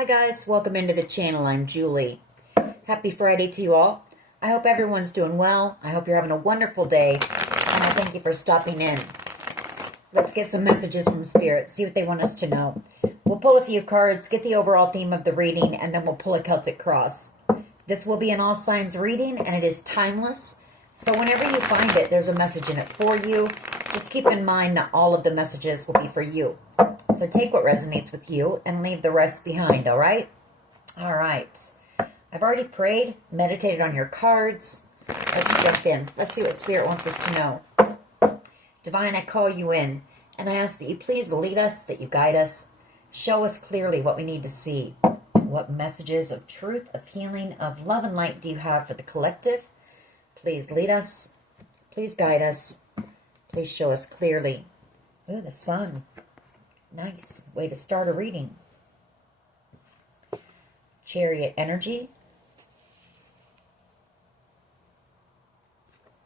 Hi guys, welcome into the channel. I'm Julie. Happy Friday to you all. I hope everyone's doing well. I hope you're having a wonderful day. And I thank you for stopping in. Let's get some messages from Spirit, see what they want us to know. We'll pull a few cards, get the overall theme of the reading, and then we'll pull a Celtic cross. This will be an all signs reading, and it is timeless. So whenever you find it, there's a message in it for you. Just keep in mind that all of the messages will be for you. So take what resonates with you and leave the rest behind, all right? All right. I've already prayed, meditated on your cards. Let's jump in. Let's see what Spirit wants us to know. Divine, I call you in, and I ask that you please lead us, that you guide us. Show us clearly what we need to see. What messages of truth, of healing, of love and light do you have for the collective? Please lead us. Please guide us. Please show us clearly. Ooh, the sun. Nice way to start a reading. Chariot energy.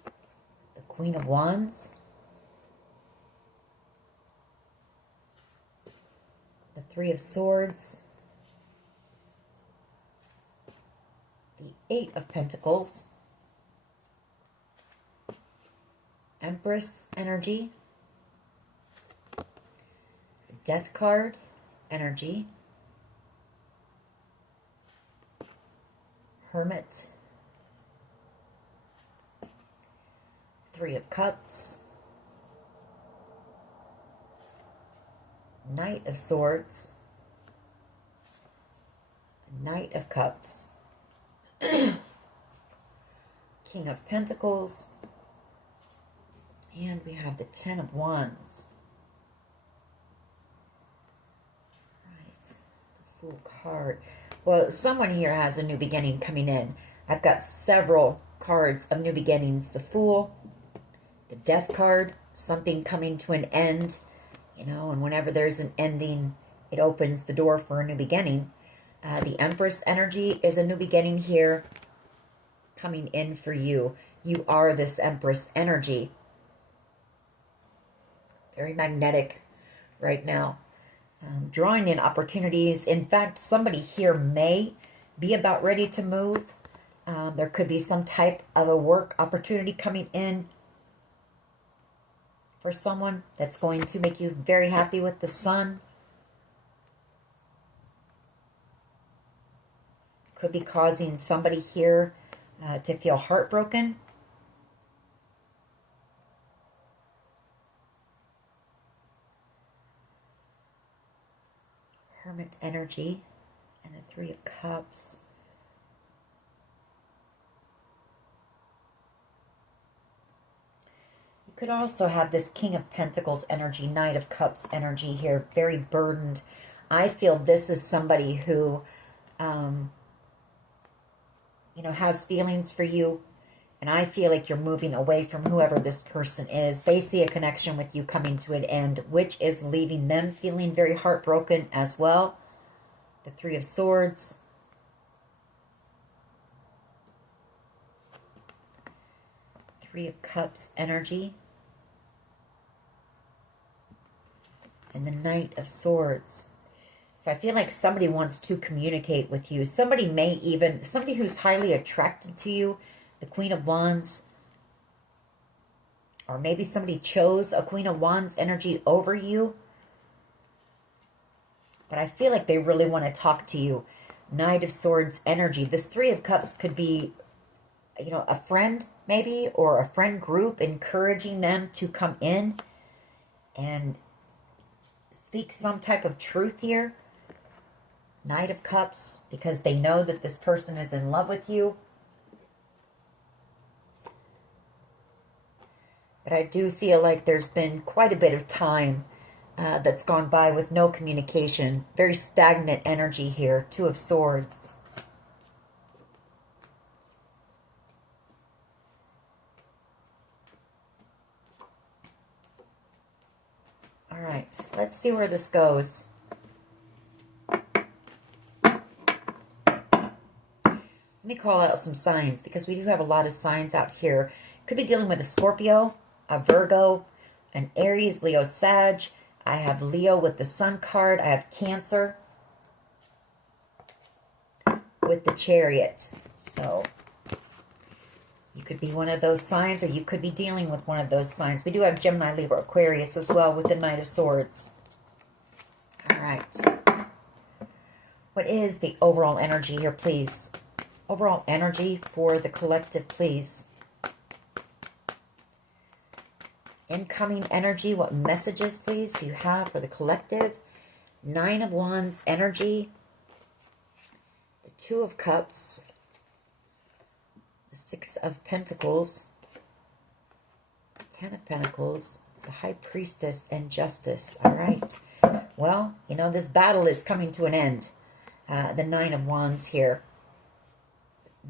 The Queen of Wands. The Three of Swords. The Eight of Pentacles. Empress energy. Death card energy. Hermit. Three of Cups. Knight of Swords. Knight of Cups. King of Pentacles. And we have the Ten of Wands. Right. The Fool card. Well, someone here has a new beginning coming in. I've got several cards of new beginnings. The Fool. The Death card. Something coming to an end. You know, and whenever there's an ending, it opens the door for a new beginning. The Empress energy is a new beginning here coming in for you. You are this Empress energy. Very magnetic right now. Drawing in opportunities. In fact, somebody here may be about ready to move. There could be some type of a work opportunity coming in for someone that's going to make you very happy with the sun. Could be causing somebody here to feel heartbroken. Hermit energy and the Three of Cups. You could also have this King of Pentacles energy, Knight of Cups energy here, very burdened. I feel this is somebody who, has feelings for you. And I feel like you're moving away from whoever this person is. They see a connection with you coming to an end, which is leaving them feeling very heartbroken as well. The Three of Swords. Three of Cups energy. And the Knight of Swords. So I feel like somebody wants to communicate with you. Somebody who's highly attracted to you. The Queen of Wands. Or maybe somebody chose a Queen of Wands energy over you. But I feel like they really want to talk to you. Knight of Swords energy. This Three of Cups could be, a friend maybe, or a friend group encouraging them to come in and speak some type of truth here. Knight of Cups, because they know that this person is in love with you. But I do feel like there's been quite a bit of time that's gone by with no communication. Very stagnant energy here. Two of Swords. All right, let's see where this goes. Let me call out some signs, because we do have a lot of signs out here. Could be dealing with a Scorpio, a Virgo, an Aries, Leo, Sag. I have Leo with the Sun card. I have Cancer. with the Chariot. So you could be one of those signs, or you could be dealing with one of those signs. We do have Gemini, Libra, Aquarius as well with the Knight of Swords. All right. What is the overall energy here, please? Overall energy for the collective, please. Incoming energy, what messages, please, do you have for the collective? Nine of Wands energy. The Two of Cups. The Six of Pentacles. Ten of Pentacles. The High Priestess and Justice. All right. Well, you know, this battle is coming to an end. The Nine of Wands here.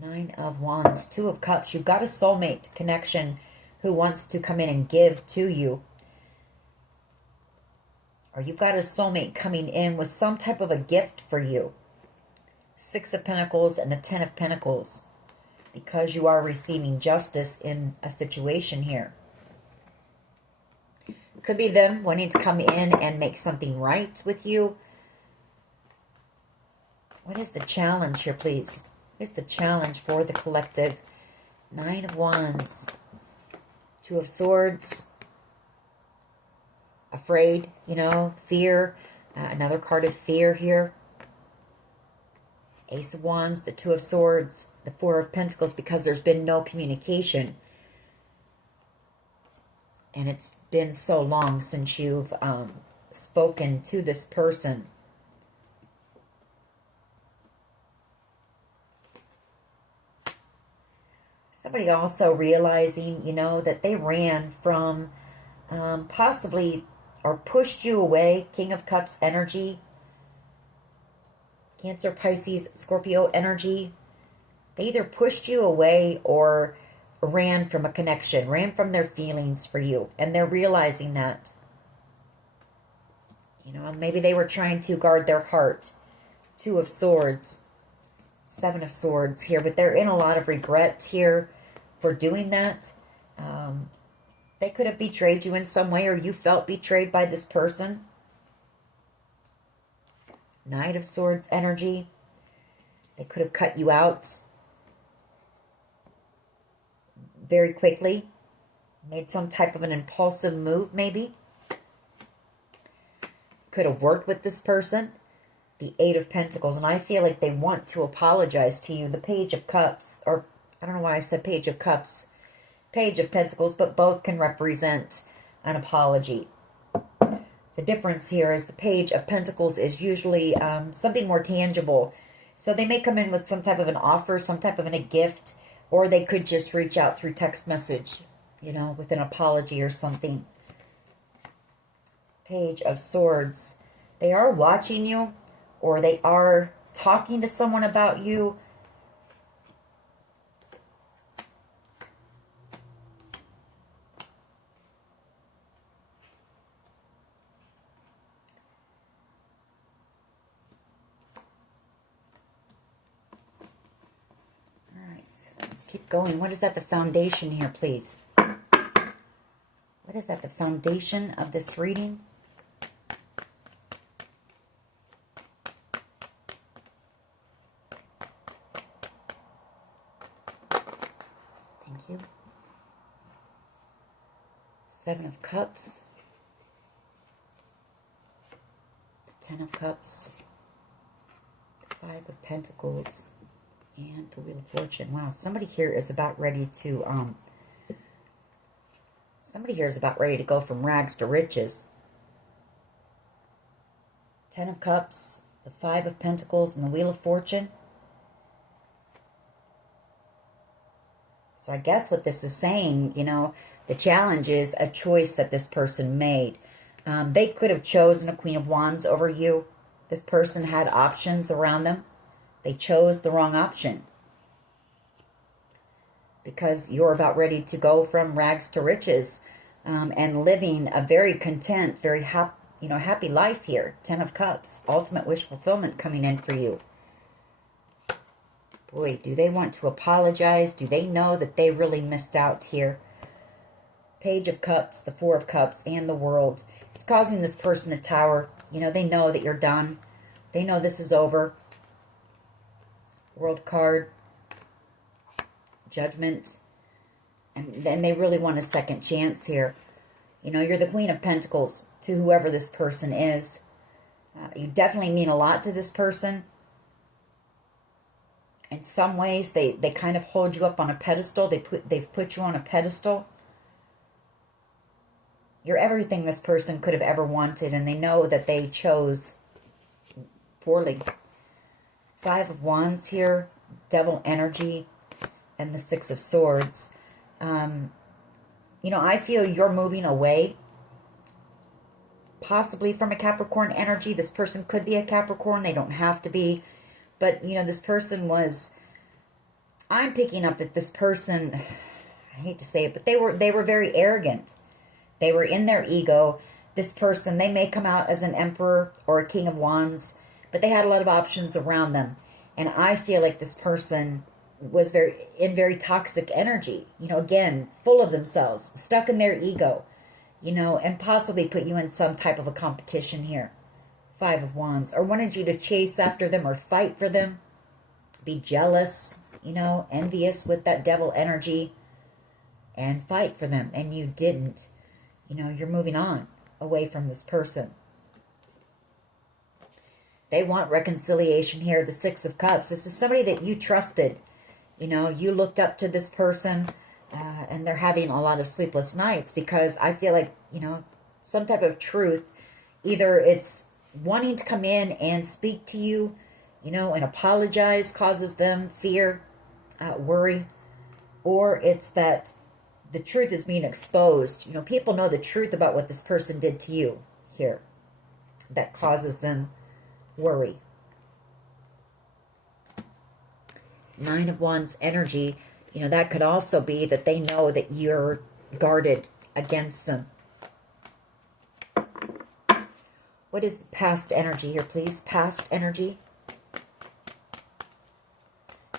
Nine of Wands. Two of Cups. You've got a soulmate connection who wants to come in and give to you. Or you've got a soulmate coming in with some type of a gift for you. Six of Pentacles and the Ten of Pentacles. Because you are receiving justice in a situation here. Could be them wanting to come in and make something right with you. What is the challenge here, please? What is the challenge for the collective? Nine of Wands. Two of Swords. Afraid, you know, fear. Another card of fear here. Ace of Wands, the Two of Swords, the Four of Pentacles, because there's been no communication. And it's been so long since you've spoken to this person. Somebody also realizing, you know, that they ran from possibly or pushed you away. King of Cups energy. Cancer, Pisces, Scorpio energy. They either pushed you away or ran from a connection, ran from their feelings for you. And they're realizing that. You know, maybe they were trying to guard their heart. Two of Swords. Seven of Swords here. But they're in a lot of regret here for doing that. They could have betrayed you in some way, or you felt betrayed by this person. Knight of Swords energy. They could have cut you out very quickly. Made some type of an impulsive move, maybe. Could have worked with this person. The Eight of Pentacles. And I feel like they want to apologize to you. The Page of Cups. Or, I don't know why I said Page of Cups. Page of Pentacles. But both can represent an apology. The difference here is the Page of Pentacles is usually something more tangible. So they may come in with some type of an offer, some type of a gift, or they could just reach out through text message, you know, with an apology or something. Page of Swords. They are watching you, or they are talking to someone about you. Let's keep going. What is at the foundation here, please? What is at the foundation of this reading? Thank you. Seven of Cups. The Ten of Cups. The Five of Pentacles. And the Wheel of Fortune. Wow, somebody here is about ready to, go from rags to riches. Ten of Cups, the Five of Pentacles, and the Wheel of Fortune. So I guess what this is saying, you know, the challenge is a choice that this person made. They could have chosen a Queen of Wands over you. This person had options around them. They chose the wrong option. Because you're about ready to go from rags to riches and living a very content, very happy life here. Ten of Cups, ultimate wish fulfillment coming in for you. Boy, do they want to apologize? Do they know that they really missed out here? Page of Cups, the Four of Cups, and the World. It's causing this person to tower. You know, they know that you're done. They know this is over. World card, Judgment, and then they really want a second chance here. You know, you're the Queen of Pentacles to whoever this person is. You definitely mean a lot to this person. In some ways, they kind of hold you up on a pedestal. They've put you on a pedestal. You're everything this person could have ever wanted, and they know that they chose poorly. Five of Wands here, Devil energy, and the Six of Swords. You know, I feel you're moving away, possibly from a Capricorn energy. This person could be a Capricorn. They don't have to be. But, you know, this person was... I'm picking up that this person... I hate to say it, but they were very arrogant. They were in their ego. This person, they may come out as an Emperor or a King of Wands, but they had a lot of options around them. And I feel like this person was very toxic energy. You know, again, full of themselves, stuck in their ego, you know, and possibly put you in some type of a competition here. Five of Wands. Or wanted you to chase after them or fight for them. Be jealous, you know, envious with that devil energy. And fight for them. And you didn't. You know, you're moving on away from this person. They want reconciliation here. The Six of Cups. This is somebody that you trusted. You know, you looked up to this person. And they're having a lot of sleepless nights. Because I feel like, you know, some type of truth. Either it's wanting to come in and speak to you, you know, and apologize, causes them fear, worry. Or it's that the truth is being exposed. You know, people know the truth about what this person did to you here. That causes them worry. Nine of Wands energy. You know, that could also be that they know that you're guarded against them. What is the past energy here, please? Past energy.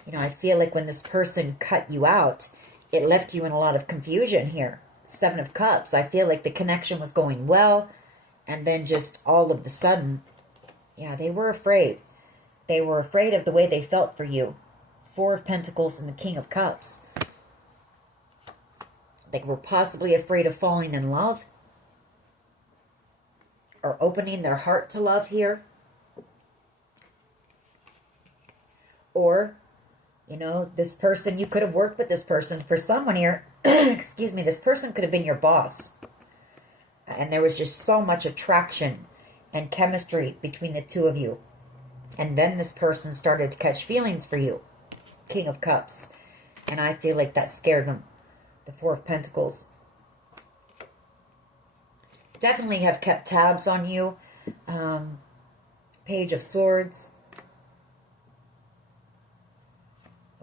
You know, I feel like when this person cut you out, it left you in a lot of confusion here. Seven of Cups. I feel like the connection was going well. And then just all of a sudden, yeah, they were afraid. They were afraid of the way they felt for you. Four of Pentacles and the King of Cups. They were possibly afraid of falling in love. Or opening their heart to love here. Or... you know, this person, you could have worked with this person. For someone here, excuse me, this person could have been your boss. And there was just so much attraction and chemistry between the two of you. And then this person started to catch feelings for you. King of Cups. And I feel like that scared them. The Four of Pentacles. Definitely have kept tabs on you. Page of Swords.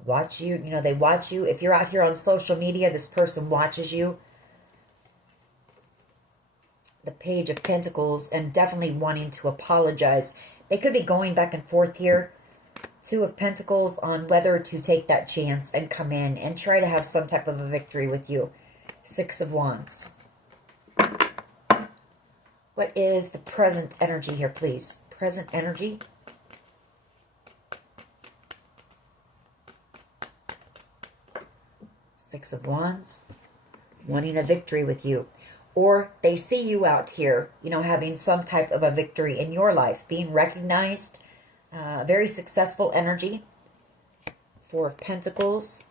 Watch you. You know, they watch you. If you're out here on social media, this person watches you. The Page of Pentacles, and definitely wanting to apologize. They could be going back and forth here. Two of Pentacles on whether to take that chance and come in and try to have some type of a victory with you. Six of Wands. What is the present energy here, please? Present energy. Six of Wands, wanting a victory with you. Or they see you out here, you know, having some type of a victory in your life, being recognized, very successful energy. Four of Pentacles,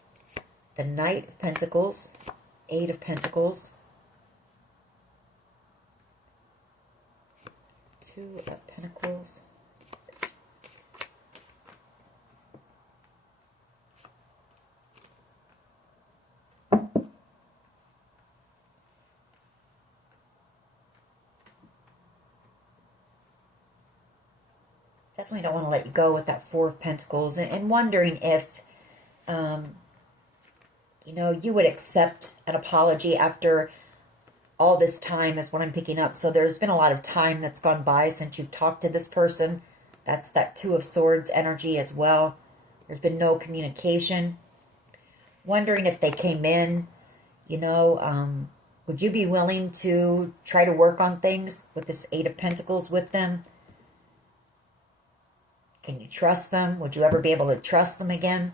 the Knight of Pentacles, Eight of Pentacles, Two of Pentacles, definitely don't want to let you go with that Four of Pentacles, and wondering if, you know, you would accept an apology after all this time is what I'm picking up. So there's been a lot of time that's gone by since you've talked to this person. That's that Two of Swords energy as well. There's been no communication. Wondering if they came in, you know, would you be willing to try to work on things with this Eight of Pentacles with them? Can you trust them? Would you ever be able to trust them again?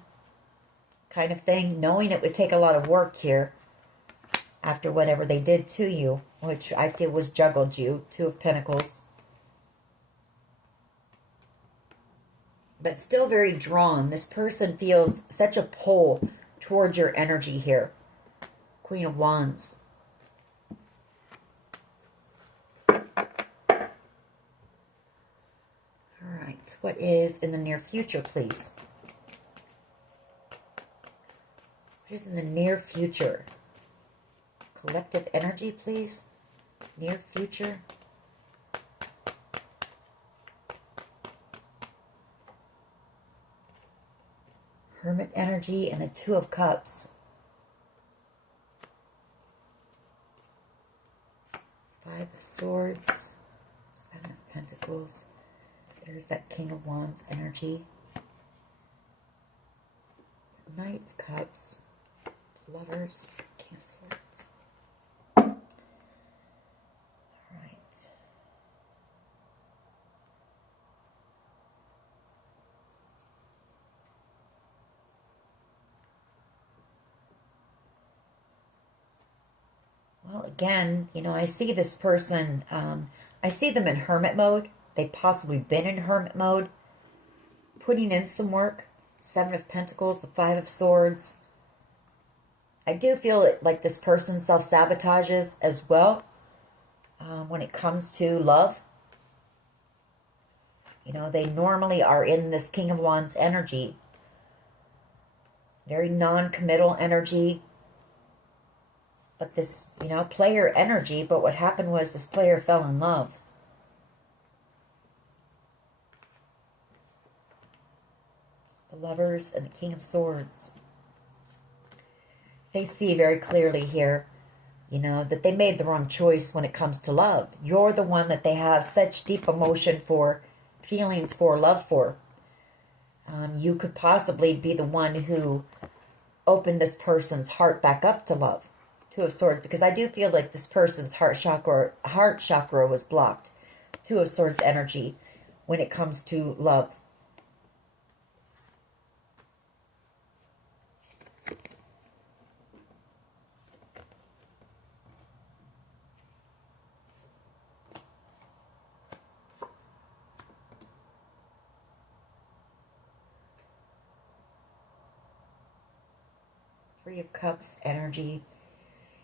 Kind of thing. Knowing it would take a lot of work here after whatever they did to you, which I feel was juggled you. Two of Pentacles. But still very drawn. This person feels such a pull towards your energy here. Queen of Wands. What is in the near future, please? What is in the near future? Collective energy, please. Near future. Hermit energy and the Two of Cups. Five of Swords. Seven of Pentacles. There's that King of Wands energy. Knight of Cups. Lovers. King of Swords. All right. Well, again, you know, I see this person, I see them in hermit mode. They've possibly been in hermit mode, putting in some work. Seven of Pentacles, the Five of Swords. I do feel like this person self-sabotages as well when it comes to love. You know, they normally are in this King of Wands energy. Very non-committal energy. But this, you know, player energy. But what happened was this player fell in love. Lovers and the King of Swords. They see very clearly here, you know, that they made the wrong choice when it comes to love. You're the one that they have such deep emotion for, feelings for, love for. You could possibly be the one who opened this person's heart back up to love. Two of Swords, because I do feel like this person's heart chakra was blocked. Two of Swords energy when it comes to love. Three of Cups energy.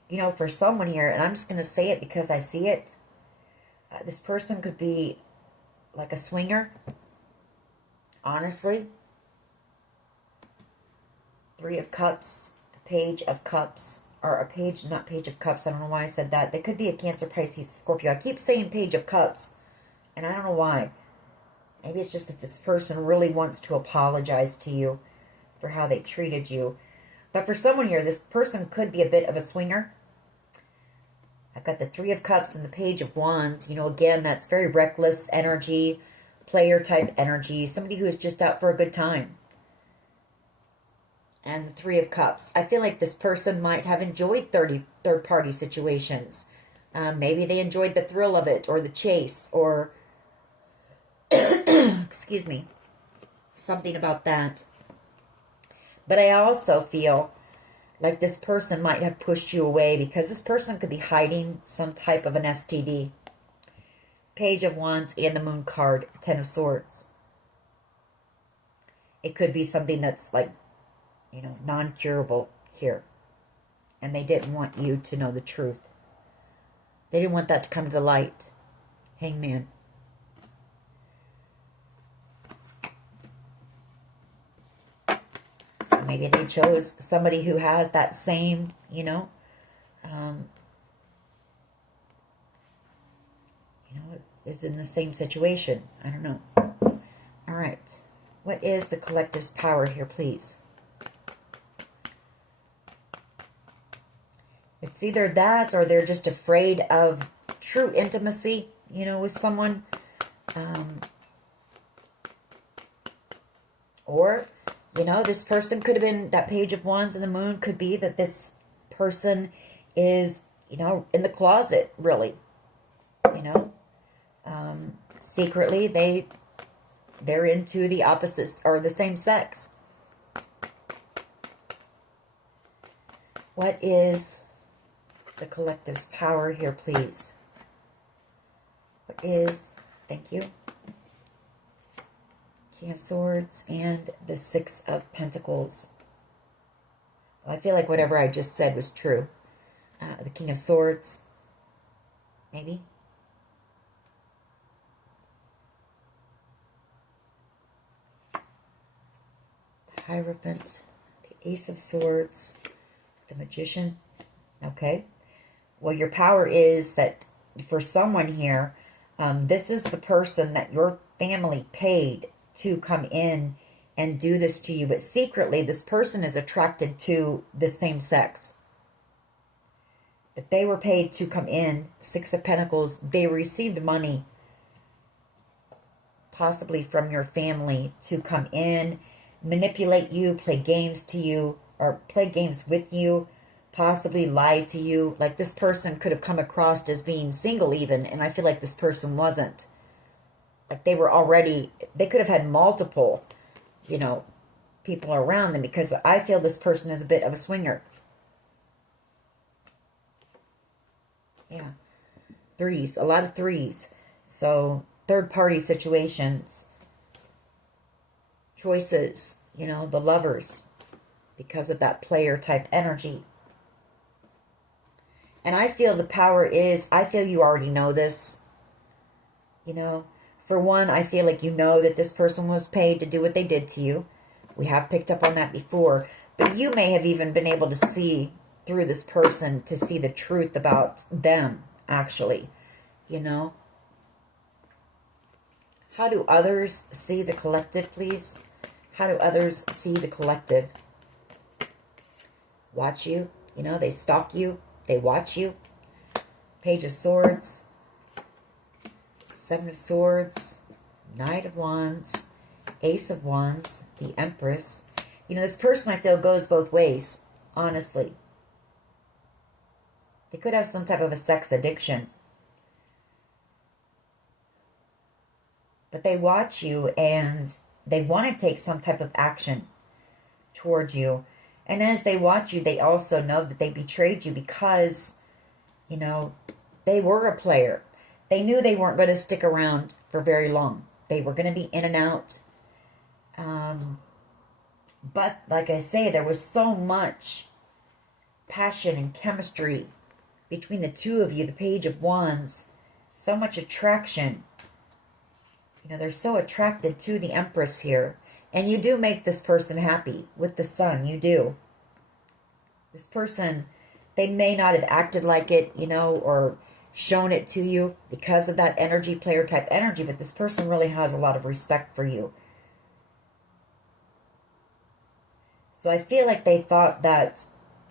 You know, for someone here, and I'm just going to say it because I see it. This person could be like a swinger. Honestly. Three of Cups. The Page of Cups. Or a page, not Page of Cups. I don't know why I said that. They could be a Cancer, Pisces, Scorpio. I keep saying Page of Cups. And I don't know why. Maybe it's just that this person really wants to apologize to you for how they treated you. But for someone here, this person could be a bit of a swinger. I've got the Three of Cups and the Page of Wands. You know, again, that's very reckless energy, player type energy. Somebody who is just out for a good time. And the Three of Cups. I feel like this person might have enjoyed third-party situations. Maybe they enjoyed the thrill of it or the chase or, excuse me, something about that. But I also feel like this person might have pushed you away because this person could be hiding some type of an STD. Page of Wands and the Moon card, Ten of Swords. It could be something that's like, you know, non-curable here. And they didn't want you to know the truth. They didn't want that to come to the light. Hangman. So maybe they chose somebody who has that same, you know, is in the same situation. I don't know. All right. What is the collective's power here, please? It's either that or they're just afraid of true intimacy, you know, with someone. Or, you know, this person could have been, that Page of Wands and the Moon could be that this person is, you know, in the closet, really. You know, secretly they they're into the opposites or the same sex. What is the collective's power here, please? What is, thank you, King of Swords and the Six of Pentacles. Well, I feel like whatever I just said was true. The King of Swords, maybe. The Hierophant, the Ace of Swords, the Magician. Okay. Well, your power is that for someone here, this is the person that your family paid to come in and do this to you. But secretly, this person is attracted to the same sex. But they were paid to come in. Six of Pentacles. They received money, possibly from your family, to come in, manipulate you, play games to you, or play games with you, possibly lie to you. Like this person could have come across as being single even, and I feel like this person wasn't. Like they were already, they could have had multiple, you know, people around them, because I feel this person is a bit of a swinger. Yeah. Threes, a lot of threes. So third party situations, choices, you know, the lovers, because of that player type energy. And I feel the power is, I feel you already know this. You know, for one, I feel like you know that this person was paid to do what they did to you. We have picked up on that before. But you may have even been able to see through this person, to see the truth about them, actually. You know? How do others see the collective, please? How do others see the collective? Watch you. You know, they stalk you. They watch you. Page of Swords. Seven of Swords. Knight of Wands. Ace of Wands. The Empress. You know, this person, I feel, goes both ways. Honestly. They could have some type of a sex addiction. But they watch you and they want to take some type of action towards you. And as they watch you, they also know that they betrayed you because, you know, they were a player. They knew they weren't going to stick around for very long. They were going to be in and out. But like I say, there was so much passion and chemistry between the two of you. The Page of Wands. So much attraction. You know, they're so attracted to the Empress here. And you do make this person happy with the Sun. You do. This person, they may not have acted like it, you know, or shown it to you because of that energy, player type energy. But this person really has a lot of respect for you. So I feel like they thought that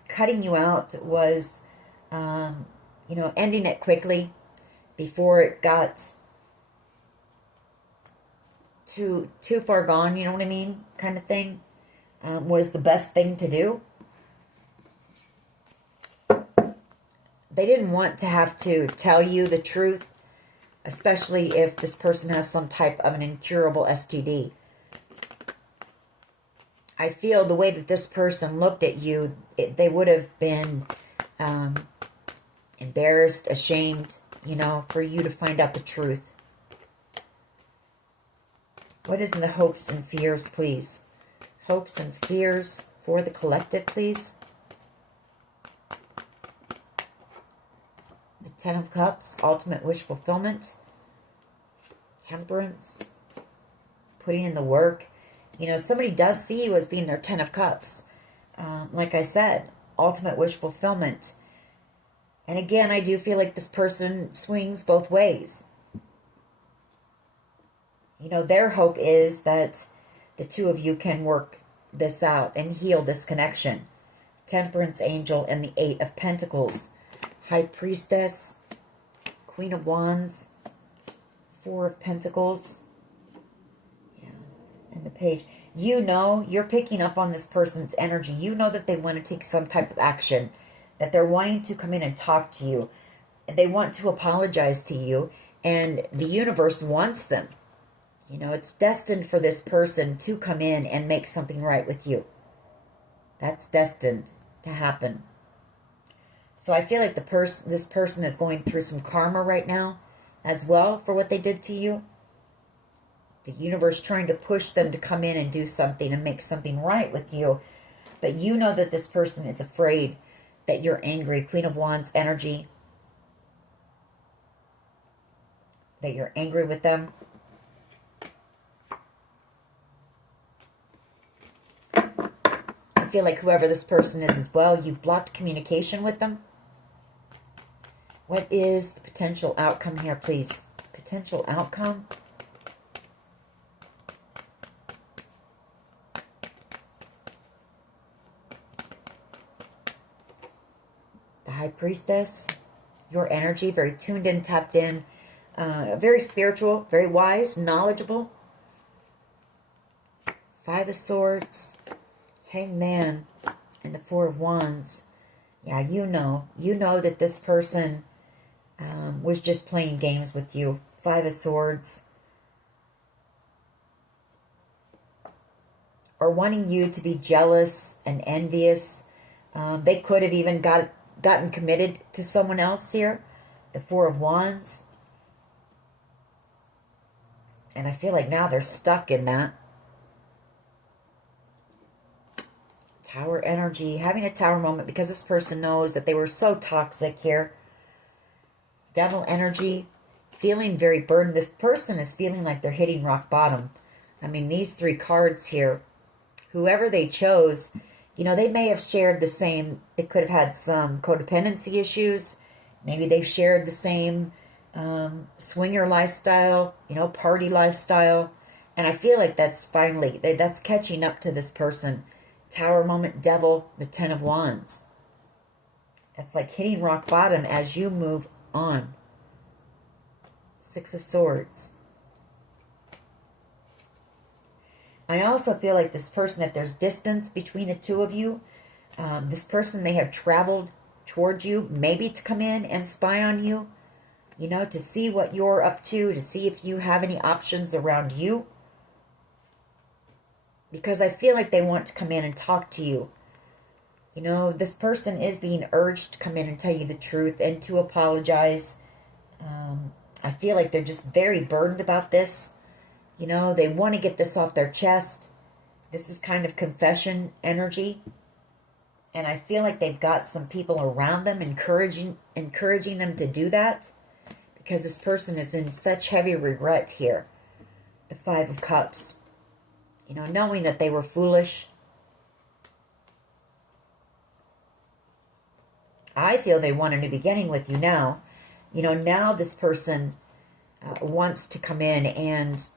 cutting you out was, you know, ending it quickly before it got too far gone, you know what I mean, kind of thing, was the best thing to do. They didn't want to have to tell you the truth, especially if this person has some type of an incurable STD. I feel the way that this person looked at you, they would have been embarrassed, ashamed, you know, for you to find out the truth. What is in the hopes and fears, please? Hopes and fears for the collective, please. The Ten of Cups, ultimate wish fulfillment. Temperance. Putting in the work. You know, somebody does see you as being their Ten of Cups. Like I said, ultimate wish fulfillment. And again, I do feel like this person swings both ways. You know, their hope is that the two of you can work this out and heal this connection. Temperance Angel and the Eight of Pentacles. High Priestess. Queen of Wands. Four of Pentacles. Yeah. And the Page. You know, you're picking up on this person's energy. You know that they want to take some type of action. That they're wanting to come in and talk to you. They want to apologize to you. And the universe wants them. You know, it's destined for this person to come in and make something right with you. That's destined to happen. So I feel like this person is going through some karma right now as well for what they did to you. The universe trying to push them to come in and do something and make something right with you. But you know that this person is afraid that you're angry. Queen of Wands energy. That you're angry with them. I feel like whoever this person is as well, you've blocked communication with them. What is the potential outcome here, please? Potential outcome? The High Priestess. Your energy, very tuned in, tapped in. Very spiritual, very wise, knowledgeable. Five of Swords. Hangman. And the Four of Wands. Yeah, you know that this person was just playing games with you. Five of Swords. Or wanting you to be jealous and envious. They could have even gotten committed to someone else here. The Four of Wands. And I feel like now they're stuck in that. Tower energy. Having a tower moment because this person knows that they were so toxic here. Devil energy. Feeling very burdened. This person is feeling like they're hitting rock bottom. I mean, these three cards here. Whoever they chose, you know, they may have shared the same. They could have had some codependency issues. Maybe they shared the same swinger lifestyle, you know, party lifestyle. And I feel like that's finally, that's catching up to this person. Tower moment, devil, the Ten of Wands. That's like hitting rock bottom as you move on. Six of Swords. I also feel like this person, if there's distance between the two of you, this person may have traveled towards you, maybe to come in and spy on you, you know, to see what you're up to see if you have any options around you. Because I feel like they want to come in and talk to you. You know, this person is being urged to come in and tell you the truth and to apologize. I feel like they're just very burdened about this. You know, they want to get this off their chest. This is kind of confession energy. And I feel like they've got some people around them encouraging them to do that. Because this person is in such heavy regret here. The Five of Cups. You know, knowing that they were foolish. I feel they want a new beginning with you now. You know, now this person wants to come in and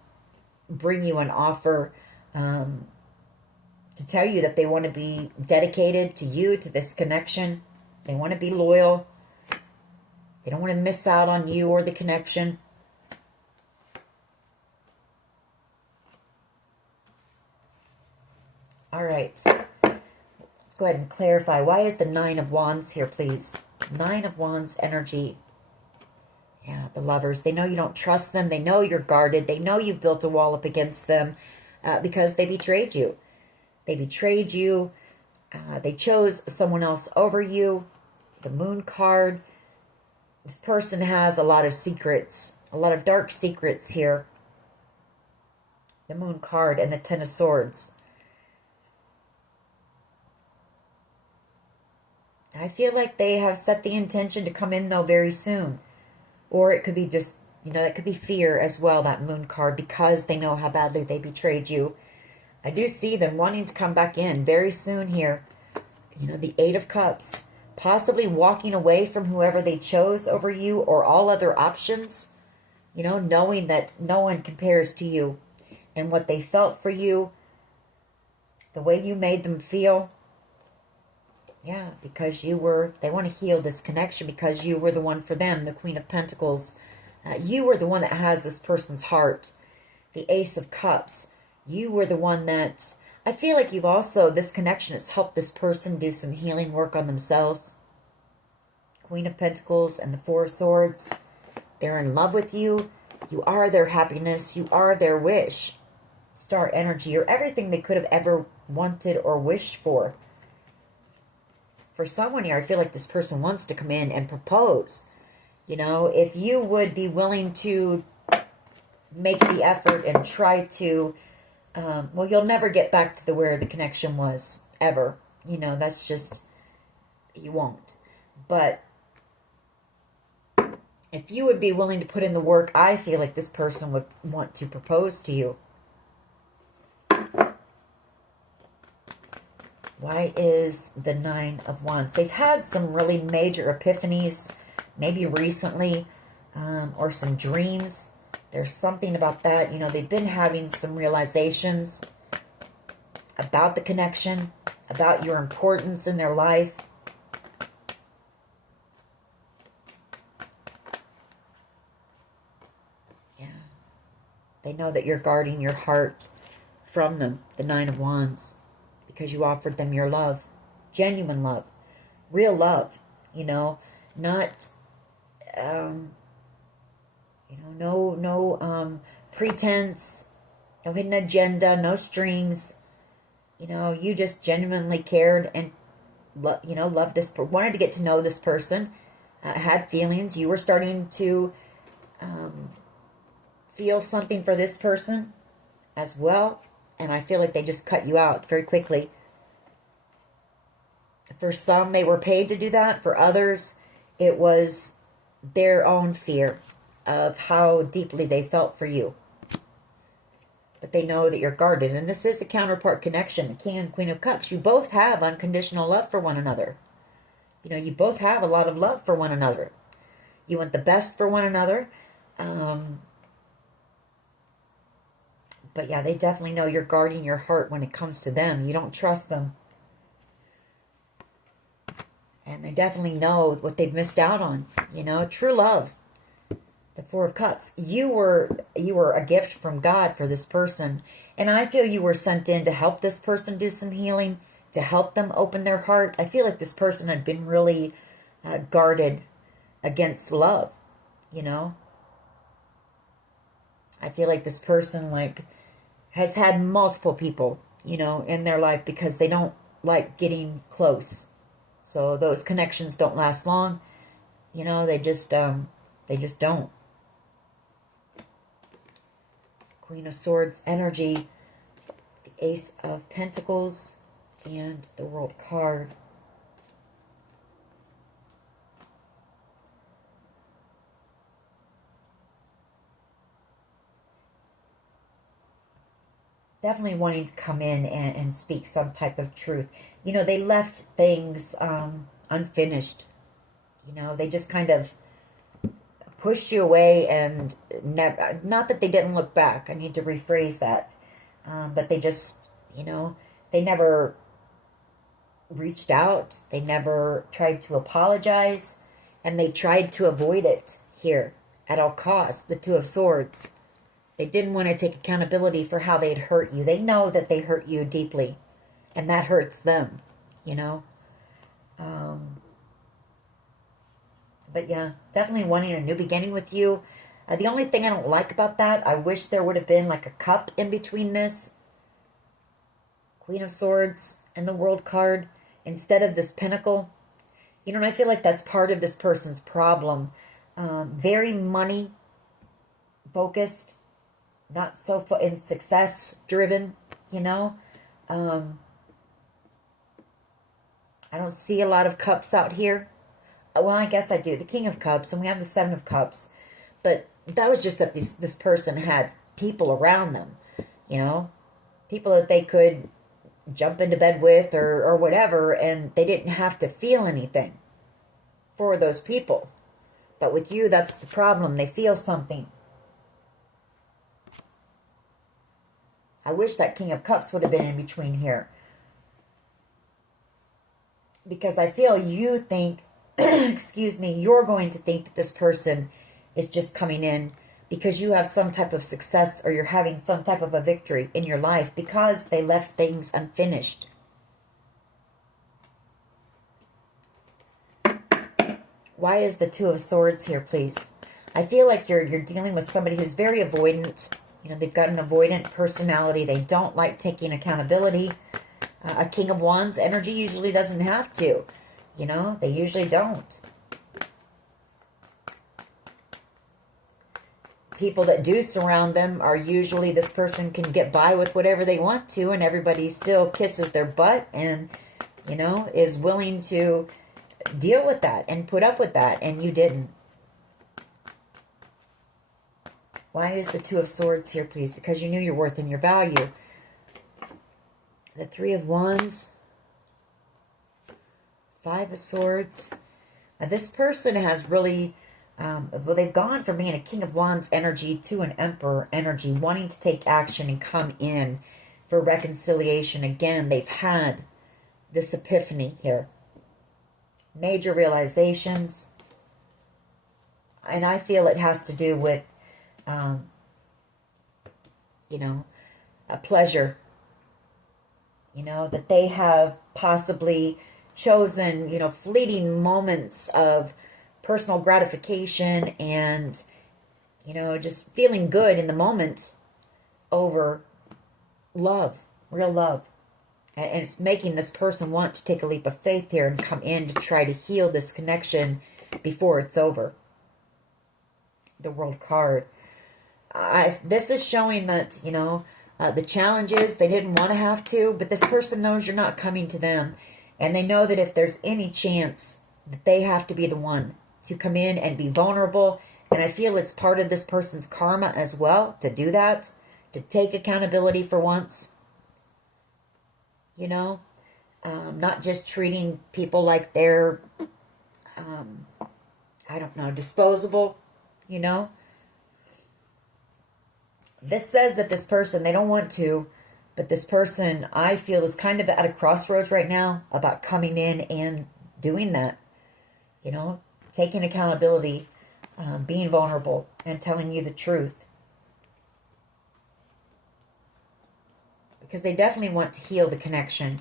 bring you an offer to tell you that they want to be dedicated to you, to this connection. They want to be loyal. They don't want to miss out on you or the connection. All right. Let's go ahead and clarify. Why is the Nine of Wands here, please? Nine of Wands energy. Yeah, the Lovers. They know you don't trust them. They know you're guarded. They know you've built a wall up against them because they betrayed you. They betrayed you. They chose someone else over you. The Moon card. This person has a lot of secrets. A lot of dark secrets here. The Moon card and the Ten of Swords. I feel like they have set the intention to come in, though, very soon. Or it could be just, you know, that could be fear as well, that Moon card, because they know how badly they betrayed you. I do see them wanting to come back in very soon here. You know, the Eight of Cups. Possibly walking away from whoever they chose over you or all other options. You know, knowing that no one compares to you. And what they felt for you. The way you made them feel. Yeah, because you were, they want to heal this connection because you were the one for them, the Queen of Pentacles. You were the one that has this person's heart. The Ace of Cups. You were the one that, I feel like you've also, this connection has helped this person do some healing work on themselves. Queen of Pentacles and the Four of Swords. They're in love with you. You are their happiness. You are their wish. Star energy. You're everything they could have ever wanted or wished for. For someone here, I feel like this person wants to come in and propose. You know, if you would be willing to make the effort and try to, well, you'll never get back to where the connection was, ever. You know, that's just, you won't. But if you would be willing to put in the work, I feel like this person would want to propose to you. Why is the Nine of Wands? They've had some really major epiphanies, maybe recently, or some dreams. There's something about that. You know, they've been having some realizations about the connection, about your importance in their life. Yeah. They know that you're guarding your heart from them, the Nine of Wands, because you offered them your love, genuine love, real love, you know, not, you know, no pretense, no hidden agenda, no strings. You know, you just genuinely cared and, you know, loved this, wanted to get to know this person, had feelings. You were starting to feel something for this person as well. And I feel like they just cut you out very quickly. For some, they were paid to do that. For others, it was their own fear of how deeply they felt for you. But they know that you're guarded. And this is a counterpart connection. The King and Queen of Cups. You both have unconditional love for one another. You know, you both have a lot of love for one another. You want the best for one another. But yeah, they definitely know you're guarding your heart when it comes to them. You don't trust them. And they definitely know what they've missed out on. You know, true love. The Four of Cups. You were a gift from God for this person. And I feel you were sent in to help this person do some healing, to help them open their heart. I feel like this person had been really guarded against love, you know. I feel like this person, like, has had multiple people, you know, in their life because they don't like getting close. So those connections don't last long. You know, they just don't. Queen of Swords energy, the Ace of Pentacles, and the World card. Definitely wanting to come in and speak some type of truth. You know, they left things unfinished. You know, they just kind of pushed you away and never, not that they didn't look back. I need to rephrase that. But they just, you know, they never reached out. They never tried to apologize. And they tried to avoid it here at all costs. The Two of Swords. They didn't want to take accountability for how they'd hurt you. They know that they hurt you deeply. And that hurts them, you know. But yeah, definitely wanting a new beginning with you. The only thing I don't like about that, I wish there would have been like a cup in between this. Queen of Swords and the World card instead of this Pentacle. You know, and I feel like that's part of this person's problem. Very money focused. Not so in success driven, you know. I don't see a lot of cups out here. Well, I guess I do. The King of Cups, and we have the Seven of Cups. But that was just that this person had people around them, you know. People that they could jump into bed with or whatever, and they didn't have to feel anything for those people. But with you, that's the problem. They feel something. I wish that King of Cups would have been in between here. Because I feel you think, excuse me, you're going to think that this person is just coming in because you have some type of success or you're having some type of a victory in your life because they left things unfinished. Why is the Two of Swords here, please? I feel like you're dealing with somebody who's very avoidant. You know, they've got an avoidant personality. They don't like taking accountability. A King of Wands energy usually doesn't have to. You know, they usually don't. People that do surround them are usually, this person can get by with whatever they want to, and everybody still kisses their butt and, you know, is willing to deal with that and put up with that, and you didn't. Why is the Two of Swords here, please? Because you knew your worth and your value. The Three of Wands. Five of Swords. Now, this person has really... well, they've gone from being a King of Wands energy to an Emperor energy, wanting to take action and come in for reconciliation. Again, they've had this epiphany here. Major realizations. And I feel it has to do with, you know, a pleasure. You know, that they have possibly chosen, you know, fleeting moments of personal gratification and, you know, just feeling good in the moment over love, real love. And it's making this person want to take a leap of faith here and come in to try to heal this connection before it's over. The World card. This is showing that, you know, the challenges, they didn't want to have to, but this person knows you're not coming to them. And they know that if there's any chance that they have to be the one to come in and be vulnerable. And I feel it's part of this person's karma as well to do that, to take accountability for once. You know, not just treating people like they're, I don't know, disposable, you know. This says that this person, they don't want to, but this person, I feel, is kind of at a crossroads right now about coming in and doing that. You know, taking accountability, being vulnerable, and telling you the truth. Because they definitely want to heal the connection.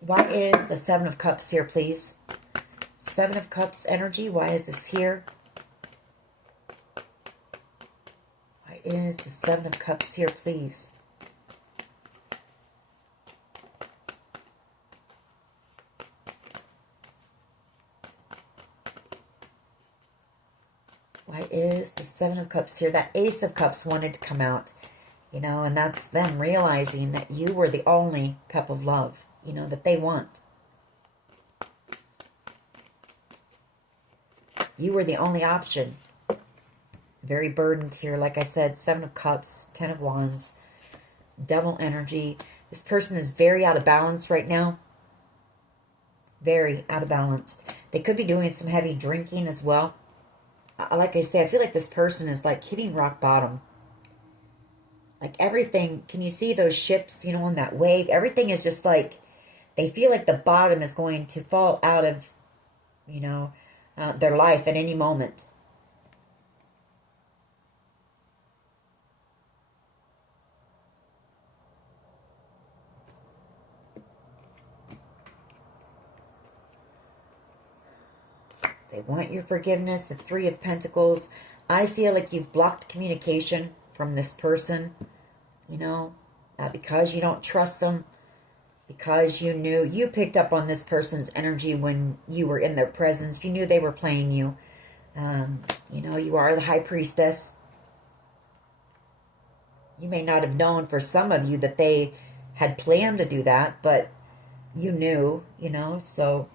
Why is the Seven of Cups here, please? Seven of Cups energy, why is this here? Why is the Seven of Cups here, please? Why is the Seven of Cups here? That Ace of Cups wanted to come out, you know, and that's them realizing that you were the only cup of love, you know, that they want. You were the only option. Very burdened here. Like I said, Seven of Cups, Ten of Wands, Devil energy. This person is very out of balance right now. Very out of balance. They could be doing some heavy drinking as well. Like I say, I feel like this person is like hitting rock bottom. Like everything, can you see those ships, you know, on that wave? Everything is just like, they feel like the bottom is going to fall out of, you know, their life at any moment. They want your forgiveness. The Three of Pentacles. I feel like you've blocked communication from this person, you know, because you don't trust them, because you knew, you picked up on this person's energy when you were in their presence. You knew they were playing you. You know, you are the High Priestess. You may not have known, for some of you, that they had planned to do that, but you knew, you know. So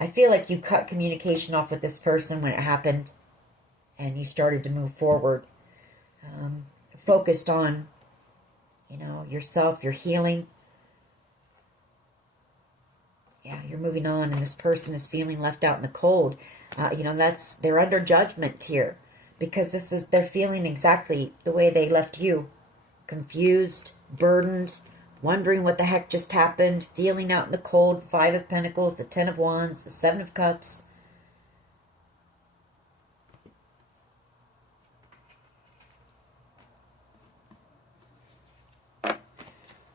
I feel like you cut communication off with this person when it happened, and you started to move forward. Focused on, you know, yourself, your healing. Yeah, you're moving on, and this person is feeling left out in the cold. You know, they're under judgment here, because this is, they're feeling exactly the way they left you. Confused, burdened, wondering what the heck just happened, feeling out in the cold. Five of Pentacles, the Ten of Wands, the Seven of Cups.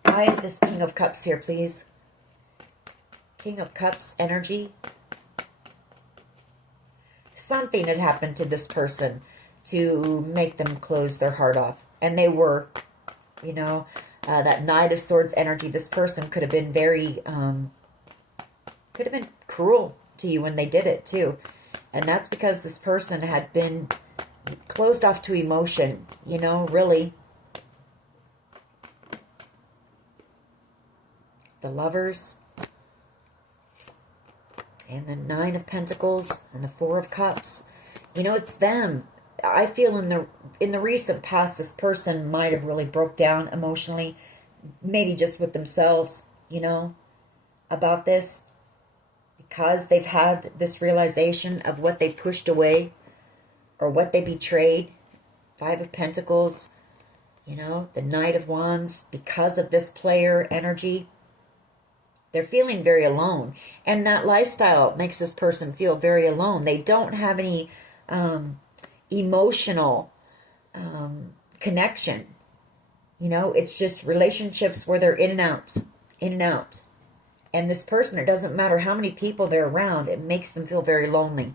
Why is this King of Cups here, please? King of Cups energy. Something had happened to this person to make them close their heart off. And they were, you know, that Knight of Swords energy. This person could have been very, could have been cruel to you when they did it too. And that's because this person had been closed off to emotion, you know, really. The Lovers. And the Nine of Pentacles and the Four of Cups. You know, it's them. I feel in the recent past, this person might have really broke down emotionally, maybe just with themselves, you know, about this, because they've had this realization of what they pushed away or what they betrayed. Five of Pentacles, you know, the Knight of Wands, because of this player energy. They're feeling very alone. And that lifestyle makes this person feel very alone. They don't have any emotional connection. You know, it's just relationships where they're in and out, in and out. And this person, it doesn't matter how many people they're around, it makes them feel very lonely.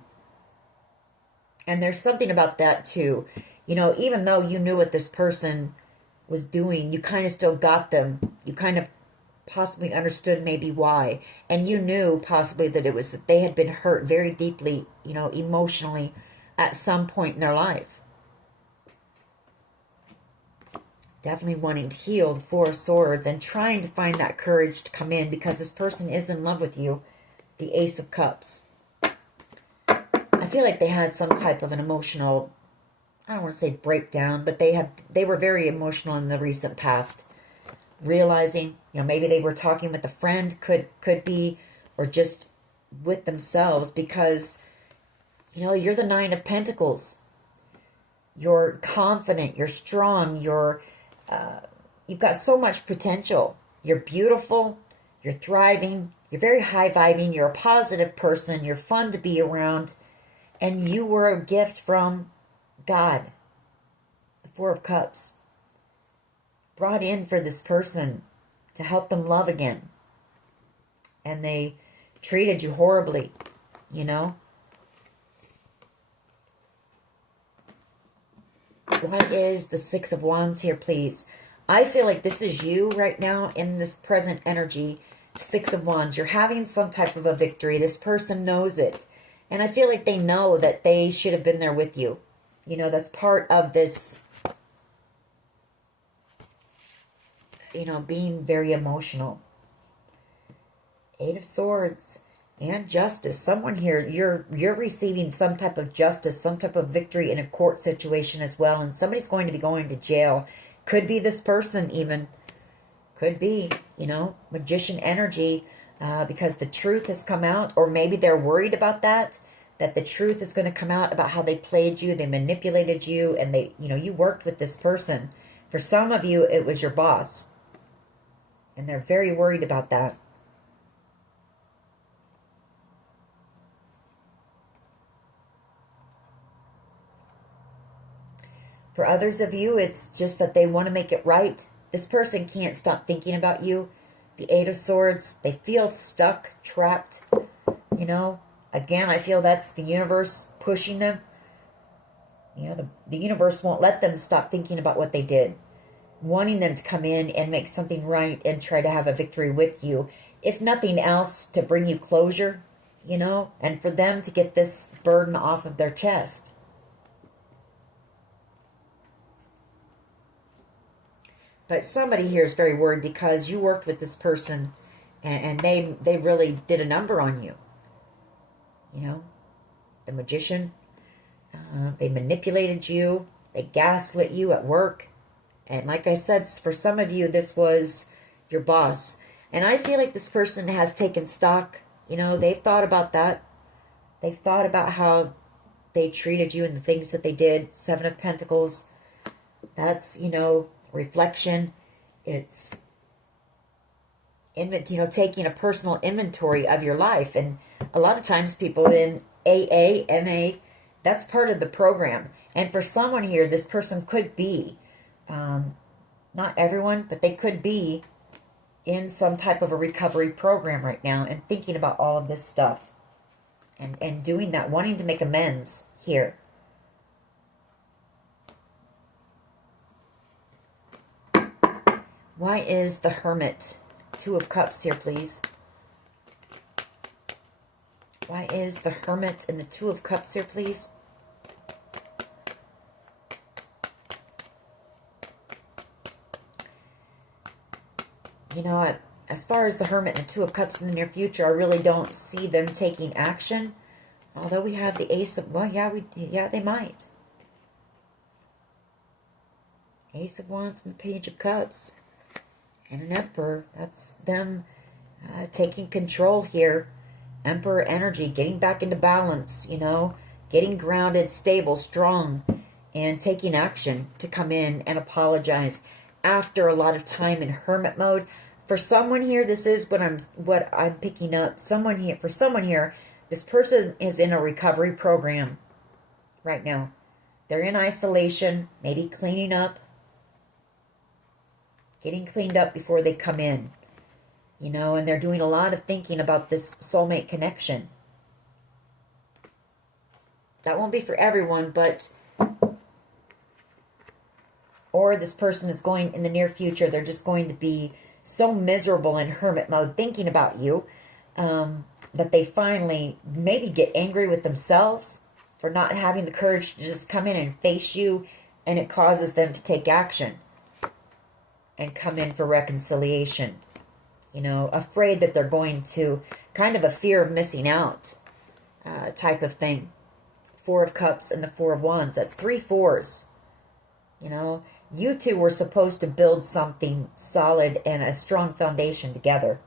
And there's something about that too. You know, even though you knew what this person was doing, you kind of still got them. You kind of possibly understood maybe why. And you knew possibly that it was that they had been hurt very deeply, you know, emotionally at some point in their life. Definitely wanting to heal the Four of Swords and trying to find that courage to come in because this person is in love with you. The Ace of Cups. I feel like they had some type of an emotional, I don't want to say breakdown, but they were very emotional in the recent past. Realizing, you know, maybe they were talking with a friend, could be, or just with themselves, because, you know, you're the Nine of Pentacles. You're confident, you're strong, you've got so much potential. You're beautiful, you're thriving, you're very high vibing, you're a positive person, you're fun to be around, and you were a gift from God. The Four of Cups. Brought in for this person to help them love again. And they treated you horribly, you know. What is the Six of Wands here, please? I feel like this is you right now in this present energy. Six of Wands. You're having some type of a victory. This person knows it. And I feel like they know that they should have been there with you. You know, that's part of this, you know, being very emotional. Eight of Swords and Justice. Someone here, you're receiving some type of justice, some type of victory in a court situation as well. And somebody's going to be going to jail. Could be this person even. Could be, you know, Magician energy, because the truth has come out. Or maybe they're worried about that the truth is going to come out about how they played you, they manipulated you, and they, you know, you worked with this person. For some of you, it was your boss. And they're very worried about that. For others of you, it's just that they want to make it right. This person can't stop thinking about you. The Eight of Swords, they feel stuck, trapped. You know, again, I feel that's the universe pushing them. You know, the universe won't let them stop thinking about what they did. Wanting them to come in and make something right and try to have a victory with you. If nothing else, to bring you closure, you know, and for them to get this burden off of their chest. But somebody here is very worried because you worked with this person and they really did a number on you. You know, the Magician, they manipulated you, they gaslit you at work. And like I said, for some of you, this was your boss. And I feel like this person has taken stock. You know, they've thought about that. They've thought about how they treated you and the things that they did. Seven of Pentacles. That's, you know, reflection. It's, you know, taking a personal inventory of your life. And a lot of times people in AA, NA, that's part of the program. And for someone here, this person could be, not everyone, but they could be in some type of a recovery program right now and thinking about all of this stuff and doing that, wanting to make amends here. Why is the Hermit? Two of Cups here, please. Why is the Hermit and the Two of Cups here, please? You know what? As far as the Hermit and the Two of Cups in the near future, I really don't see them taking action. Although we have the Ace of... Well, yeah, they might. Ace of Wands and the Page of Cups. And an Emperor. That's them taking control here. Emperor energy, getting back into balance, you know. Getting grounded, stable, strong. And taking action to come in and apologize. After a lot of time in hermit mode. For someone here, this is what I'm picking up. For someone here, this person is in a recovery program right now. They're in isolation, maybe cleaning up, getting cleaned up before they come in. You know, and they're doing a lot of thinking about this soulmate connection. That won't be for everyone, but... Or this person is going, in the near future, they're just going to be so miserable in hermit mode thinking about you that they finally maybe get angry with themselves for not having the courage to just come in and face you, and it causes them to take action and come in for reconciliation. You know, afraid that they're going to, kind of a fear of missing out type of thing. Four of Cups and the Four of Wands. That's 3 fours. You know, you two were supposed to build something solid and a strong foundation together.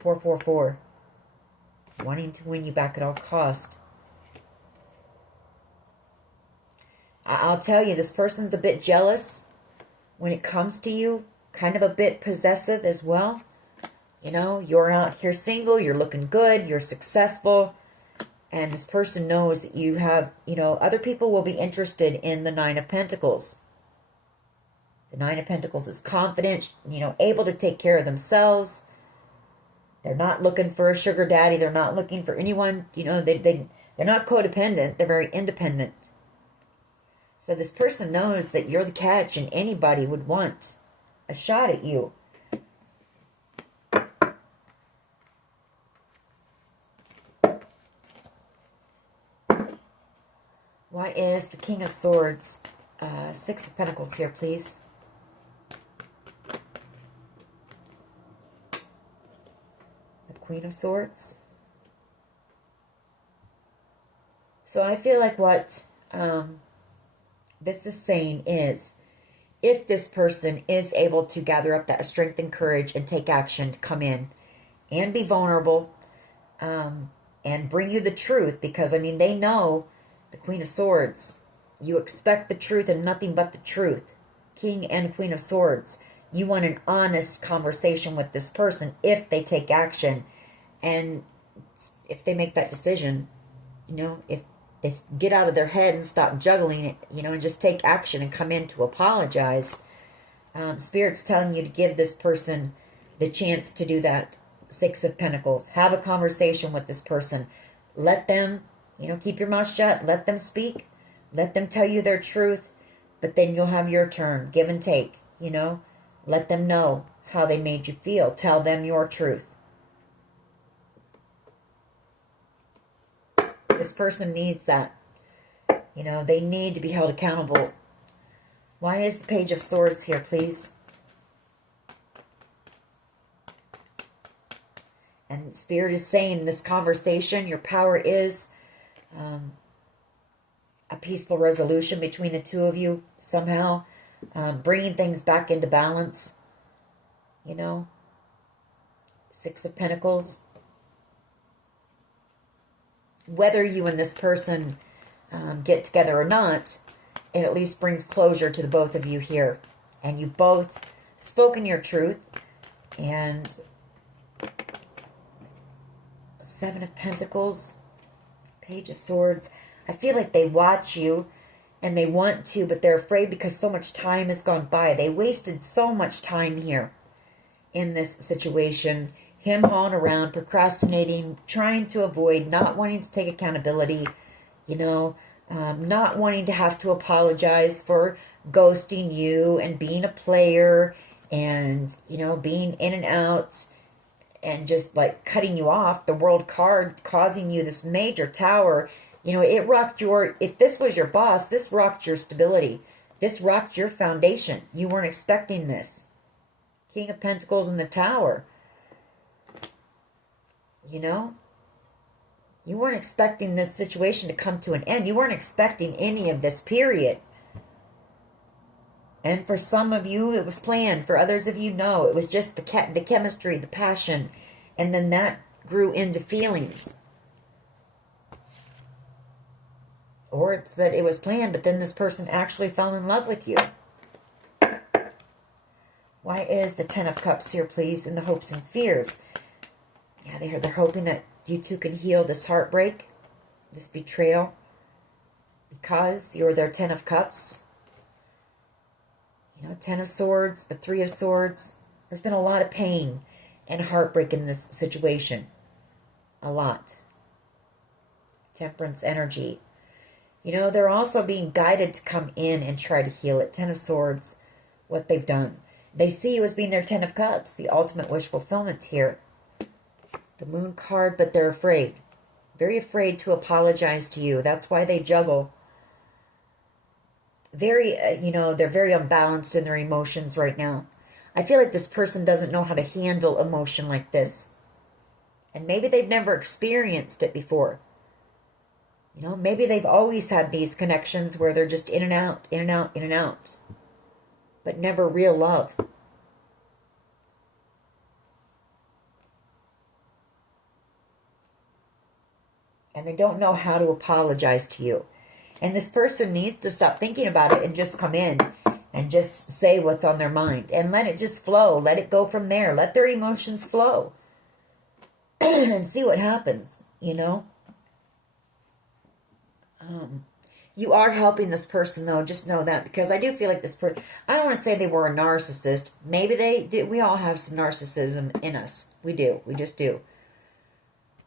444. Wanting to win you back at all cost. I'll tell you, this person's a bit jealous when it comes to you. Kind of a bit possessive as well. You know, you're out here single, you're looking good, you're successful. And this person knows that you have, you know, other people will be interested in the Nine of Pentacles. The Nine of Pentacles is confident, you know, able to take care of themselves. They're not looking for a sugar daddy. They're not looking for anyone, you know, they're not codependent. They're very independent. So this person knows that you're the catch and anybody would want a shot at you. Why is the King of Swords, Six of Pentacles here, please? The Queen of Swords. So I feel like what this is saying is, if this person is able to gather up that strength and courage and take action to come in and be vulnerable and bring you the truth, because, I mean, they know the Queen of Swords. You expect the truth and nothing but the truth. King and Queen of Swords. You want an honest conversation with this person if they take action. And if they make that decision, you know, if they get out of their head and stop juggling it, you know, and just take action and come in to apologize. Spirit's telling you to give this person the chance to do that. Six of Pentacles. Have a conversation with this person. Let them, you know, keep your mouth shut. Let them speak. Let them tell you their truth. But then you'll have your turn. Give and take, you know. Let them know how they made you feel. Tell them your truth. This person needs that. You know, they need to be held accountable. Why is the Page of Swords here, please? And Spirit is saying this conversation, your power is a peaceful resolution between the two of you somehow. Bringing things back into balance. You know. Six of Pentacles. Whether you and this person get together or not, it at least brings closure to the both of you here. And you've both spoken your truth. And Seven of Pentacles, Page of Swords. I feel like they watch you and they want to, but they're afraid because so much time has gone by. They wasted so much time here. in this situation. Him hauling around, procrastinating, trying to avoid, not wanting to take accountability, you know, not wanting to have to apologize for ghosting you and being a player and, you know, being in and out and just like cutting you off. The world card causing you this major tower. You know, it rocked your, if this was your boss, this rocked your stability. This rocked your foundation. You weren't expecting this. King of Pentacles in the Tower. You know, you weren't expecting this situation to come to an end. You weren't expecting any of this, period. And for some of you, it was planned. For others of you, no. It was just the chemistry, the passion. And then that grew into feelings. Or it's that it was planned, but then this person actually fell in love with you. Why is the Ten of Cups here, please, in the hopes and fears? Yeah, they're hoping that you two can heal this heartbreak, this betrayal, because you're their Ten of Cups. You know, Ten of Swords, the Three of Swords. There's been a lot of pain and heartbreak in this situation. A lot. Temperance energy. You know, they're also being guided to come in and try to heal it. Ten of Swords, what they've done. They see you as being their Ten of Cups, the ultimate wish fulfillment here. The Moon card, but they're afraid. Very afraid to apologize to you. That's why they juggle. Very, you know, they're very unbalanced in their emotions right now. I feel like this person doesn't know how to handle emotion like this. And maybe they've never experienced it before. You know, maybe they've always had these connections where they're just in and out, in and out, in and out. But never real love. And they don't know how to apologize to you. And this person needs to stop thinking about it and just come in and just say what's on their mind. And let it just flow. Let it go from there. Let their emotions flow. And see what happens, you know. You are helping this person, though. Just know that. Because I do feel like this person... I don't want to say they were a narcissist. Maybe they did. We all have some narcissism in us. We do. We just do.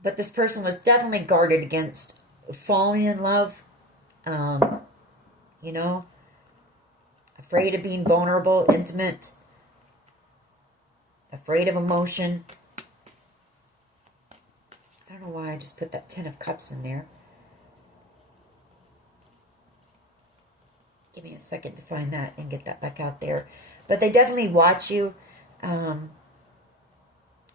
But this person was definitely guarded against falling in love. You know, afraid of being vulnerable, intimate, afraid of emotion. I don't know why I just put that Ten of Cups in there. Give me a second to find that and get that back out there. But they definitely watch you.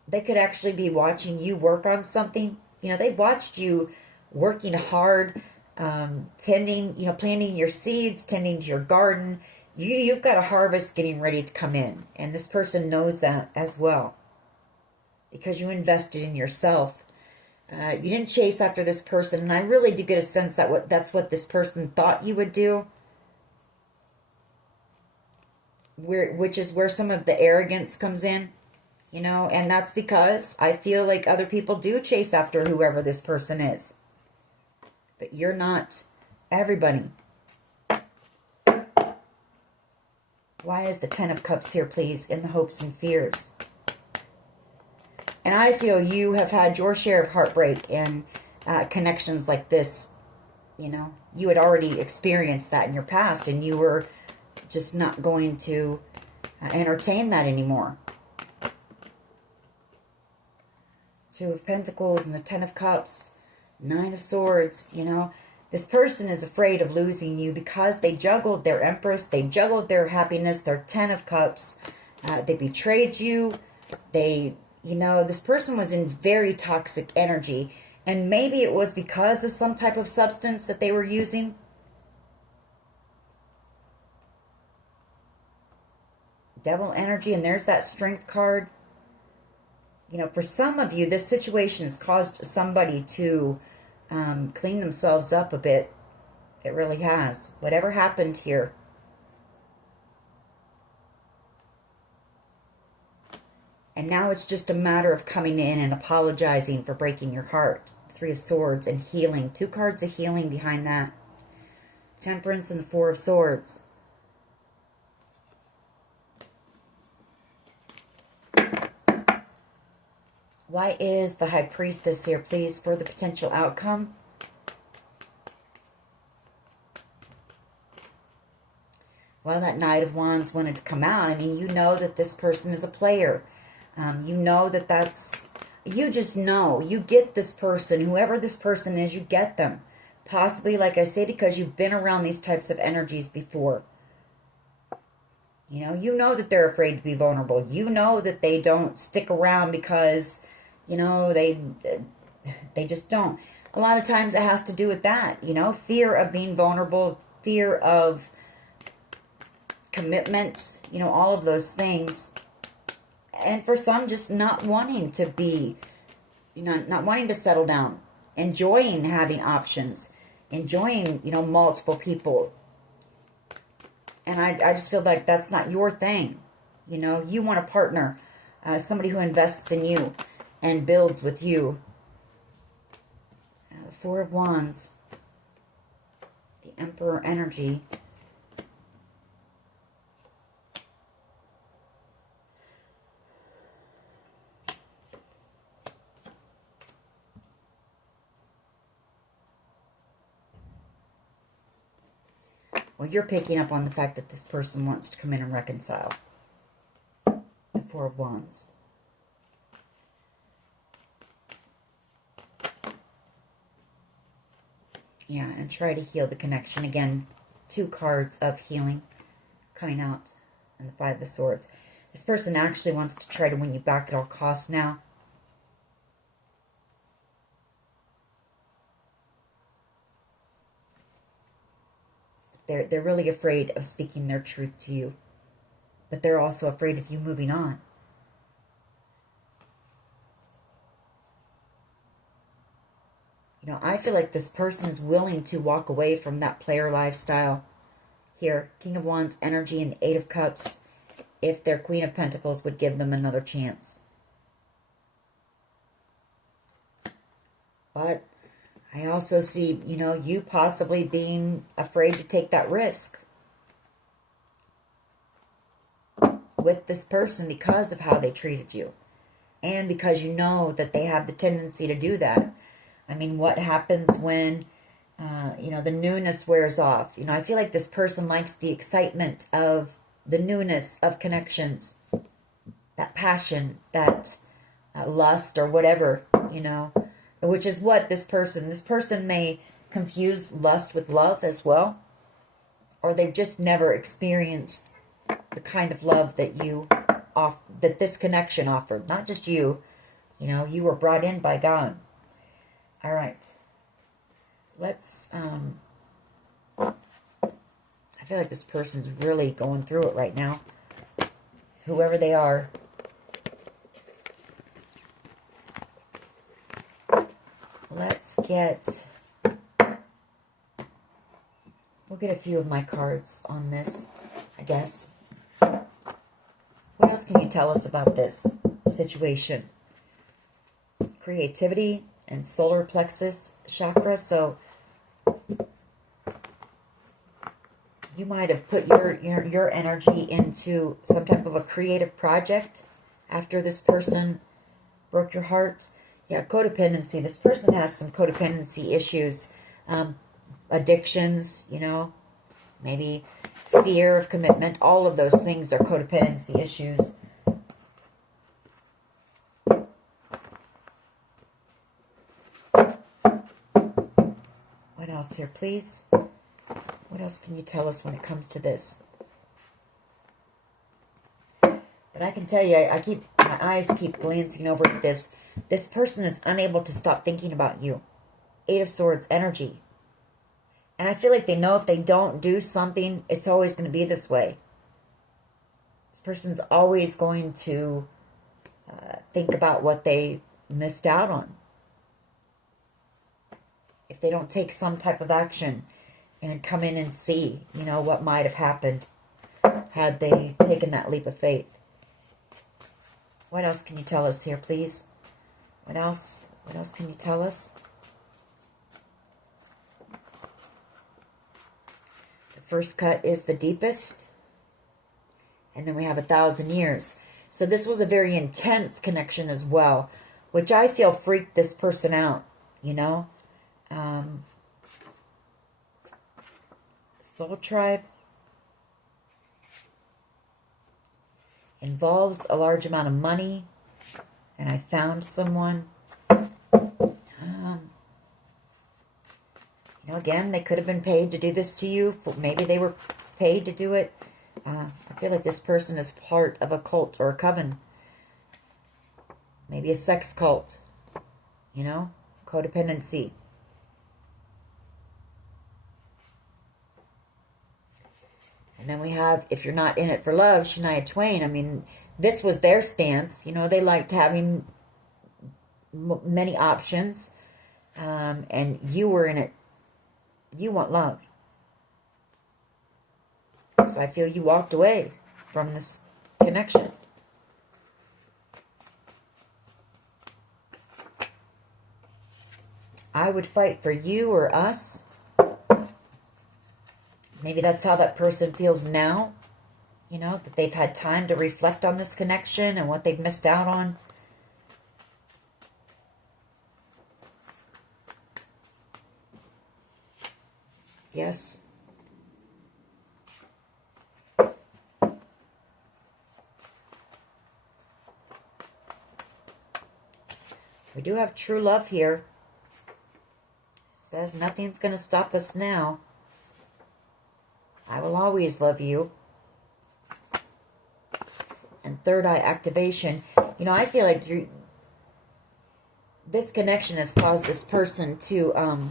They could actually be watching you work on something. You know, they watched you working hard, tending, you know, planting your seeds, tending to your garden. You've got a harvest getting ready to come in. And this person knows that as well. Because you invested in yourself. You didn't chase after this person. And I really do get a sense that that's what this person thought you would do. Which is where some of the arrogance comes in. You know, and that's because I feel like other people do chase after whoever this person is. But you're not everybody. Why is the Ten of Cups here, please, in the hopes and fears? And I feel you have had your share of heartbreak and connections like this. You know, you had already experienced that in your past, and you were just not going to entertain that anymore. Two of Pentacles and the Ten of Cups, Nine of Swords. You know, this person is afraid of losing you because they juggled their Empress, they juggled their happiness, their Ten of Cups. They betrayed you. They, you know, this person was in very toxic energy, and maybe it was because of some type of substance that they were using. Devil energy, and there's that Strength card. You know, for some of you, this situation has caused somebody to clean themselves up a bit. It really has. Whatever happened here. And now it's just a matter of coming in and apologizing for breaking your heart. Three of Swords and healing. Two cards of healing behind that. Temperance and the Four of Swords. Why is the High Priestess here, please, for the potential outcome? Well, that Knight of Wands wanted to come out. I mean, you know that this person is a player. You know that that's... You just know. You get this person. Whoever this person is, you get them. Possibly, like I say, because you've been around these types of energies before. You know that they're afraid to be vulnerable. You know that they don't stick around because, they just don't. A lot of times it has to do with that, fear of being vulnerable, fear of commitment, all of those things. And for some, just not wanting to be, not wanting to settle down, enjoying having options, enjoying, multiple people. And I just feel like that's not your thing. You want a partner, somebody who invests in you and builds with you. The Four of Wands, the Emperor energy. Well, you're picking up on the fact that this person wants to come in and reconcile. The Four of Wands. Yeah, and try to heal the connection. Again, 2 cards of healing coming out. And the Five of Swords. This person actually wants to try to win you back at all costs now. They're really afraid of speaking their truth to you. But they're also afraid of you moving on. I feel like this person is willing to walk away from that player lifestyle. Here, King of Wands energy and the Eight of Cups, if their Queen of Pentacles would give them another chance. But I also see, you possibly being afraid to take that risk with this person because of how they treated you. And because you know that they have the tendency to do that. I mean, what happens when, the newness wears off? I feel like this person likes the excitement of the newness of connections. That passion, that lust or whatever, which is what this person may confuse lust with love as well. Or they've just never experienced the kind of love that that this connection offered. Not just you, you were brought in by God. All right. Let's, I feel like this person's really going through it right now. Whoever they are. Let's get, we'll get a few of my cards on this, I guess. What else can you tell us about this situation? Creativity and solar plexus chakra. So you might have put your energy into some type of a creative project after this person broke your heart. Yeah, codependency. This person has some codependency issues, addictions, maybe fear of commitment. All of those things are codependency issues. What else here, please? What else can you tell us when it comes to this? But I can tell you, my eyes keep glancing over at this. This person is unable to stop thinking about you. Eight of Swords energy. And I feel like they know if they don't do something, it's always going to be this way. This person's always going to think about what they missed out on. If they don't take some type of action and come in and see, what might have happened had they taken that leap of faith. What else can you tell us here, please? What else can you tell us? The first cut is the deepest. And then we have 1,000 years. So this was a very intense connection as well. which I feel freaked this person out, you know. Soul tribe involves a large amount of money, and I found someone. You know, again, they could have been paid to do this to you. Maybe they were paid to do it. I feel like this person is part of a cult or a coven. Maybe a sex cult. You know, codependency. And then we have, if you're not in it for love, Shania Twain. I mean, this was their stance. You know, they liked having many options. And you were in it. You want love. So I feel you walked away from this connection. I would fight for you or us. Maybe that's how that person feels now. You know, that they've had time to reflect on this connection and what they've missed out on. Yes. We do have true love here. It says nothing's going to stop us now. I will always love you. And third eye activation. You know, I feel like this connection has caused this person to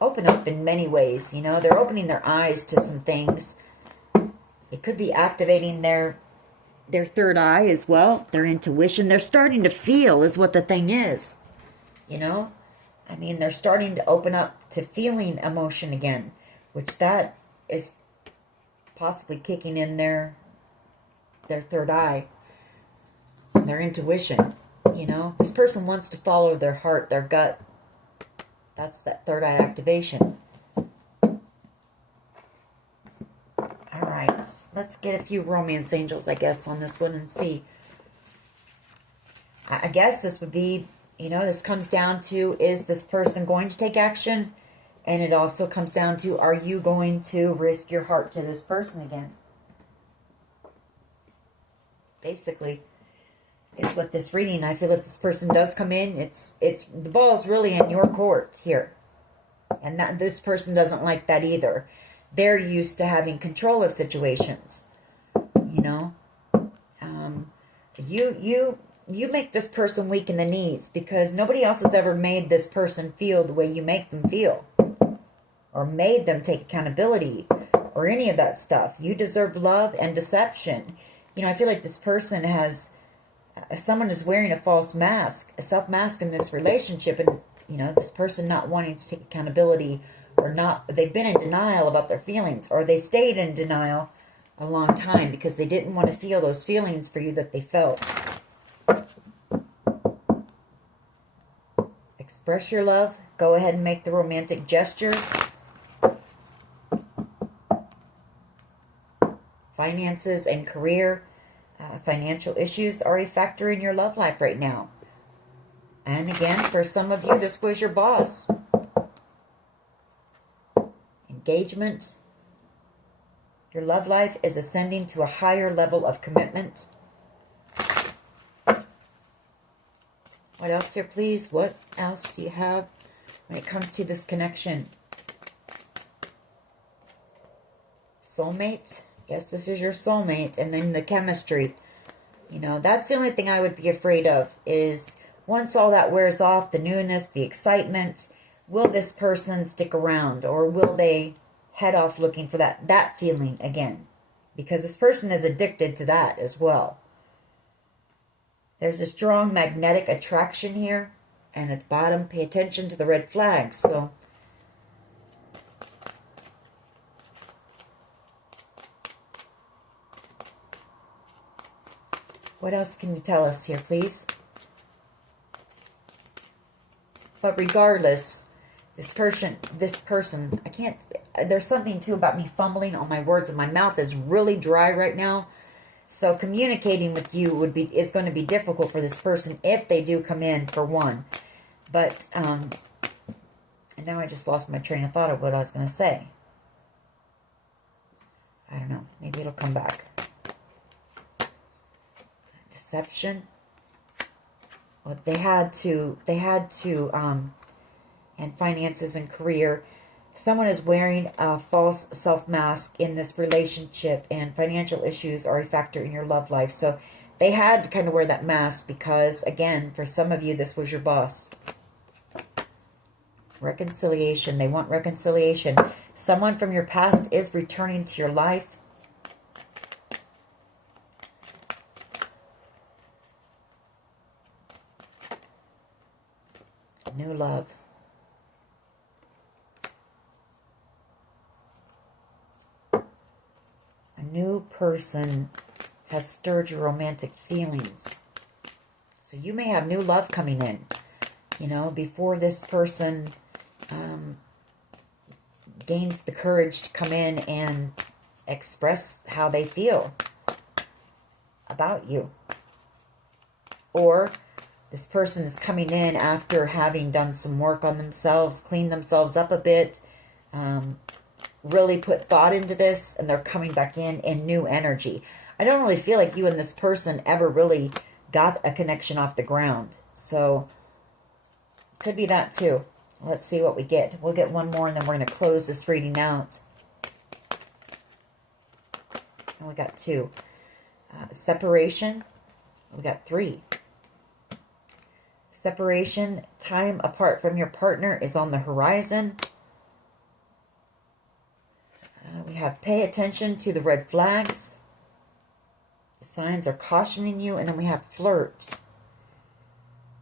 open up in many ways. You know, they're opening their eyes to some things. It could be activating their third eye as well, their intuition. They're starting to feel is what the thing is. You know, I mean, they're starting to open up to feeling emotion again, which that is possibly kicking in their third eye, their intuition. You know, this person wants to follow their heart, their gut. That's that third eye activation. All right, let's get a few romance angels, I guess, on this one and see. I guess this would be, you know, this comes down to, is this person going to take action? And it also comes down to, are you going to risk your heart to this person again? Basically, is what this reading, I feel if this person does come in, it's the ball's really in your court here. And that this person doesn't like that either. They're used to having control of situations. You know? You make this person weak in the knees because nobody else has ever made this person feel the way you make them feel. Or made them take accountability. Or any of that stuff. You deserve love and deception. You know, I feel like this person has... someone is wearing a false mask, a self-mask in this relationship, and, you know, this person not wanting to take accountability, or not, they've been in denial about their feelings, or they stayed in denial a long time because they didn't want to feel those feelings for you that they felt. Express your love. Go ahead and make the romantic gesture. Finances and career. Financial issues are a factor in your love life right now. And again, for some of you, this was your boss. Engagement. Your love life is ascending to a higher level of commitment. What else here, please? What else do you have when it comes to this connection? Soulmate. Yes, this is your soulmate. And then the chemistry. You know, that's the only thing I would be afraid of is once all that wears off, the newness, the excitement, will this person stick around or will they head off looking for that feeling again? Because this person is addicted to that as well. There's a strong magnetic attraction here. And at the bottom, pay attention to the red flags. So... what else can you tell us here, please? But regardless, this person, I can't, there's something too about me fumbling on my words and my mouth is really dry right now. So communicating with you is going to be difficult for this person if they do come in, for one. But, and now I just lost my train of thought of what I was going to say. I don't know. Maybe it'll come back. Deception. Well, they had to, and finances and career. Someone is wearing a false self-mask in this relationship, and financial issues are a factor in your love life. So they had to kind of wear that mask because, again, for some of you, this was your boss. Reconciliation. They want reconciliation. Someone from your past is returning to your life. New love. A new person has stirred your romantic feelings. So you may have new love coming in. You know, before this person gains the courage to come in and express how they feel about you. Or this person is coming in after having done some work on themselves, cleaned themselves up a bit, really put thought into this, and they're coming back in new energy. I don't really feel like you and this person ever really got a connection off the ground. So, could be that too. Let's see what we get. We'll get one more, and then we're going to close this reading out. And we got 2. Separation. We got 3. Separation. Time apart from your partner is on the horizon. We have pay attention to the red flags. The signs are cautioning you. And then we have flirt.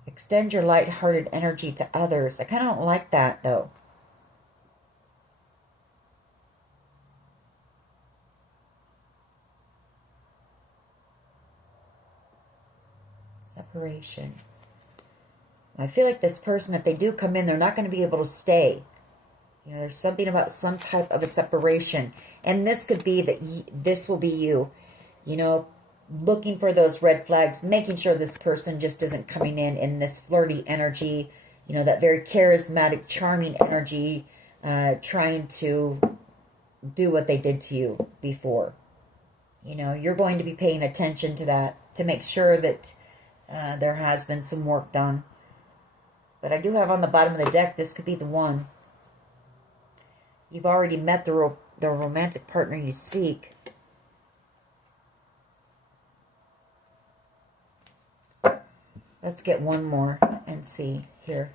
Extend your light-hearted energy to others. I kind of don't like that, though. Separation. I feel like this person, if they do come in, they're not going to be able to stay. You know, there's something about some type of a separation. And this could be that this will be you. You know, looking for those red flags, making sure this person just isn't coming in this flirty energy, you know, that very charismatic, charming energy, trying to do what they did to you before. You know, you're going to be paying attention to that to make sure that there has been some work done. But I do have on the bottom of the deck, this could be the one. You've already met the romantic partner you seek. Let's get one more and see here.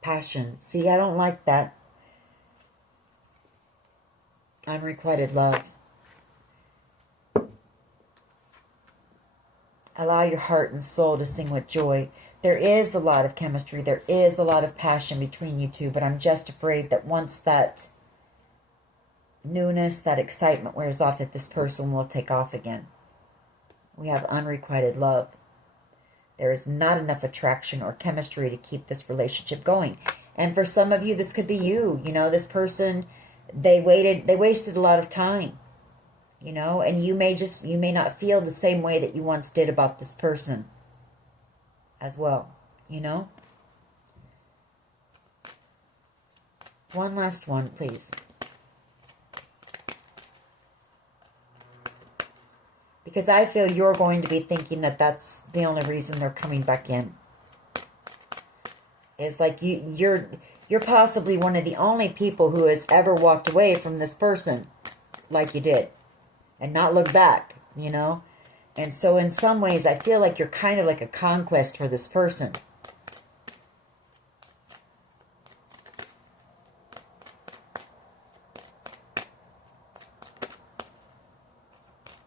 Passion. See, I don't like that. Unrequited love. Allow your heart and soul to sing with joy. There is a lot of chemistry. There is a lot of passion between you two. But I'm just afraid that once that newness, that excitement wears off, that this person will take off again. We have unrequited love. There is not enough attraction or chemistry to keep this relationship going. And for some of you, this could be you. You know, this person, they wasted a lot of time. You know, and you may not feel the same way that you once did about this person as well, you know? One last one, please. Because I feel you're going to be thinking that that's the only reason they're coming back in. It's like you're possibly one of the only people who has ever walked away from this person like you did. And not look back, you know? And so in some ways, I feel like you're kind of like a conquest for this person.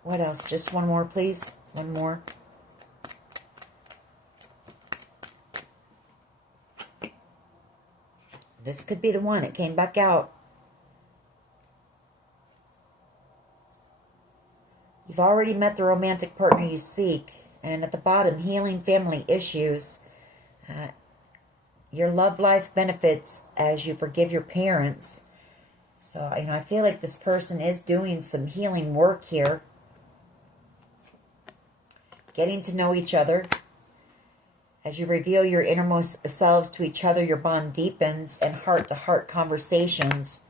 What else? Just one more, please. One more. This could be the one. It came back out. You've already met the romantic partner you seek. And at the bottom, healing family issues. Your love life benefits as you forgive your parents. So, I feel like this person is doing some healing work here. Getting to know each other. As you reveal your innermost selves to each other, your bond deepens, and heart-to-heart conversations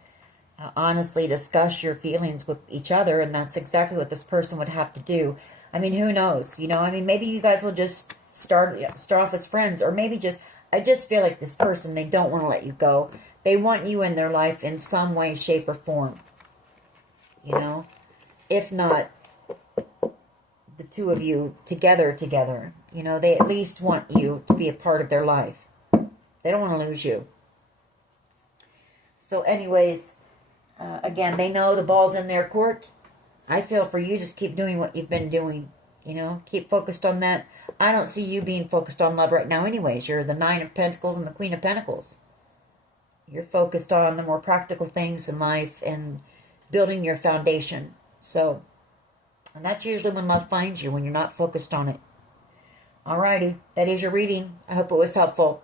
honestly discuss your feelings with each other, and that's exactly what this person would have to do. I mean, who knows? Maybe you guys will just start off as friends, or maybe I just feel like this person, they don't want to let you go. They want you in their life in some way, shape, or form. If not the two of you together. They at least want you to be a part of their life. They don't want to lose you. So anyways, again, they know the ball's in their court. I feel for you, just keep doing what you've been doing. Keep focused on that. I don't see you being focused on love right now anyways. You're the Nine of Pentacles and the Queen of Pentacles. You're focused on the more practical things in life and building your foundation. And that's usually when love finds you, when you're not focused on it. Alrighty, that is your reading. I hope it was helpful.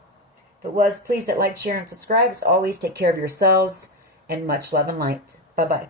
If it was, please hit like, share, and subscribe. As always, take care of yourselves, and much love and light. Bye-bye.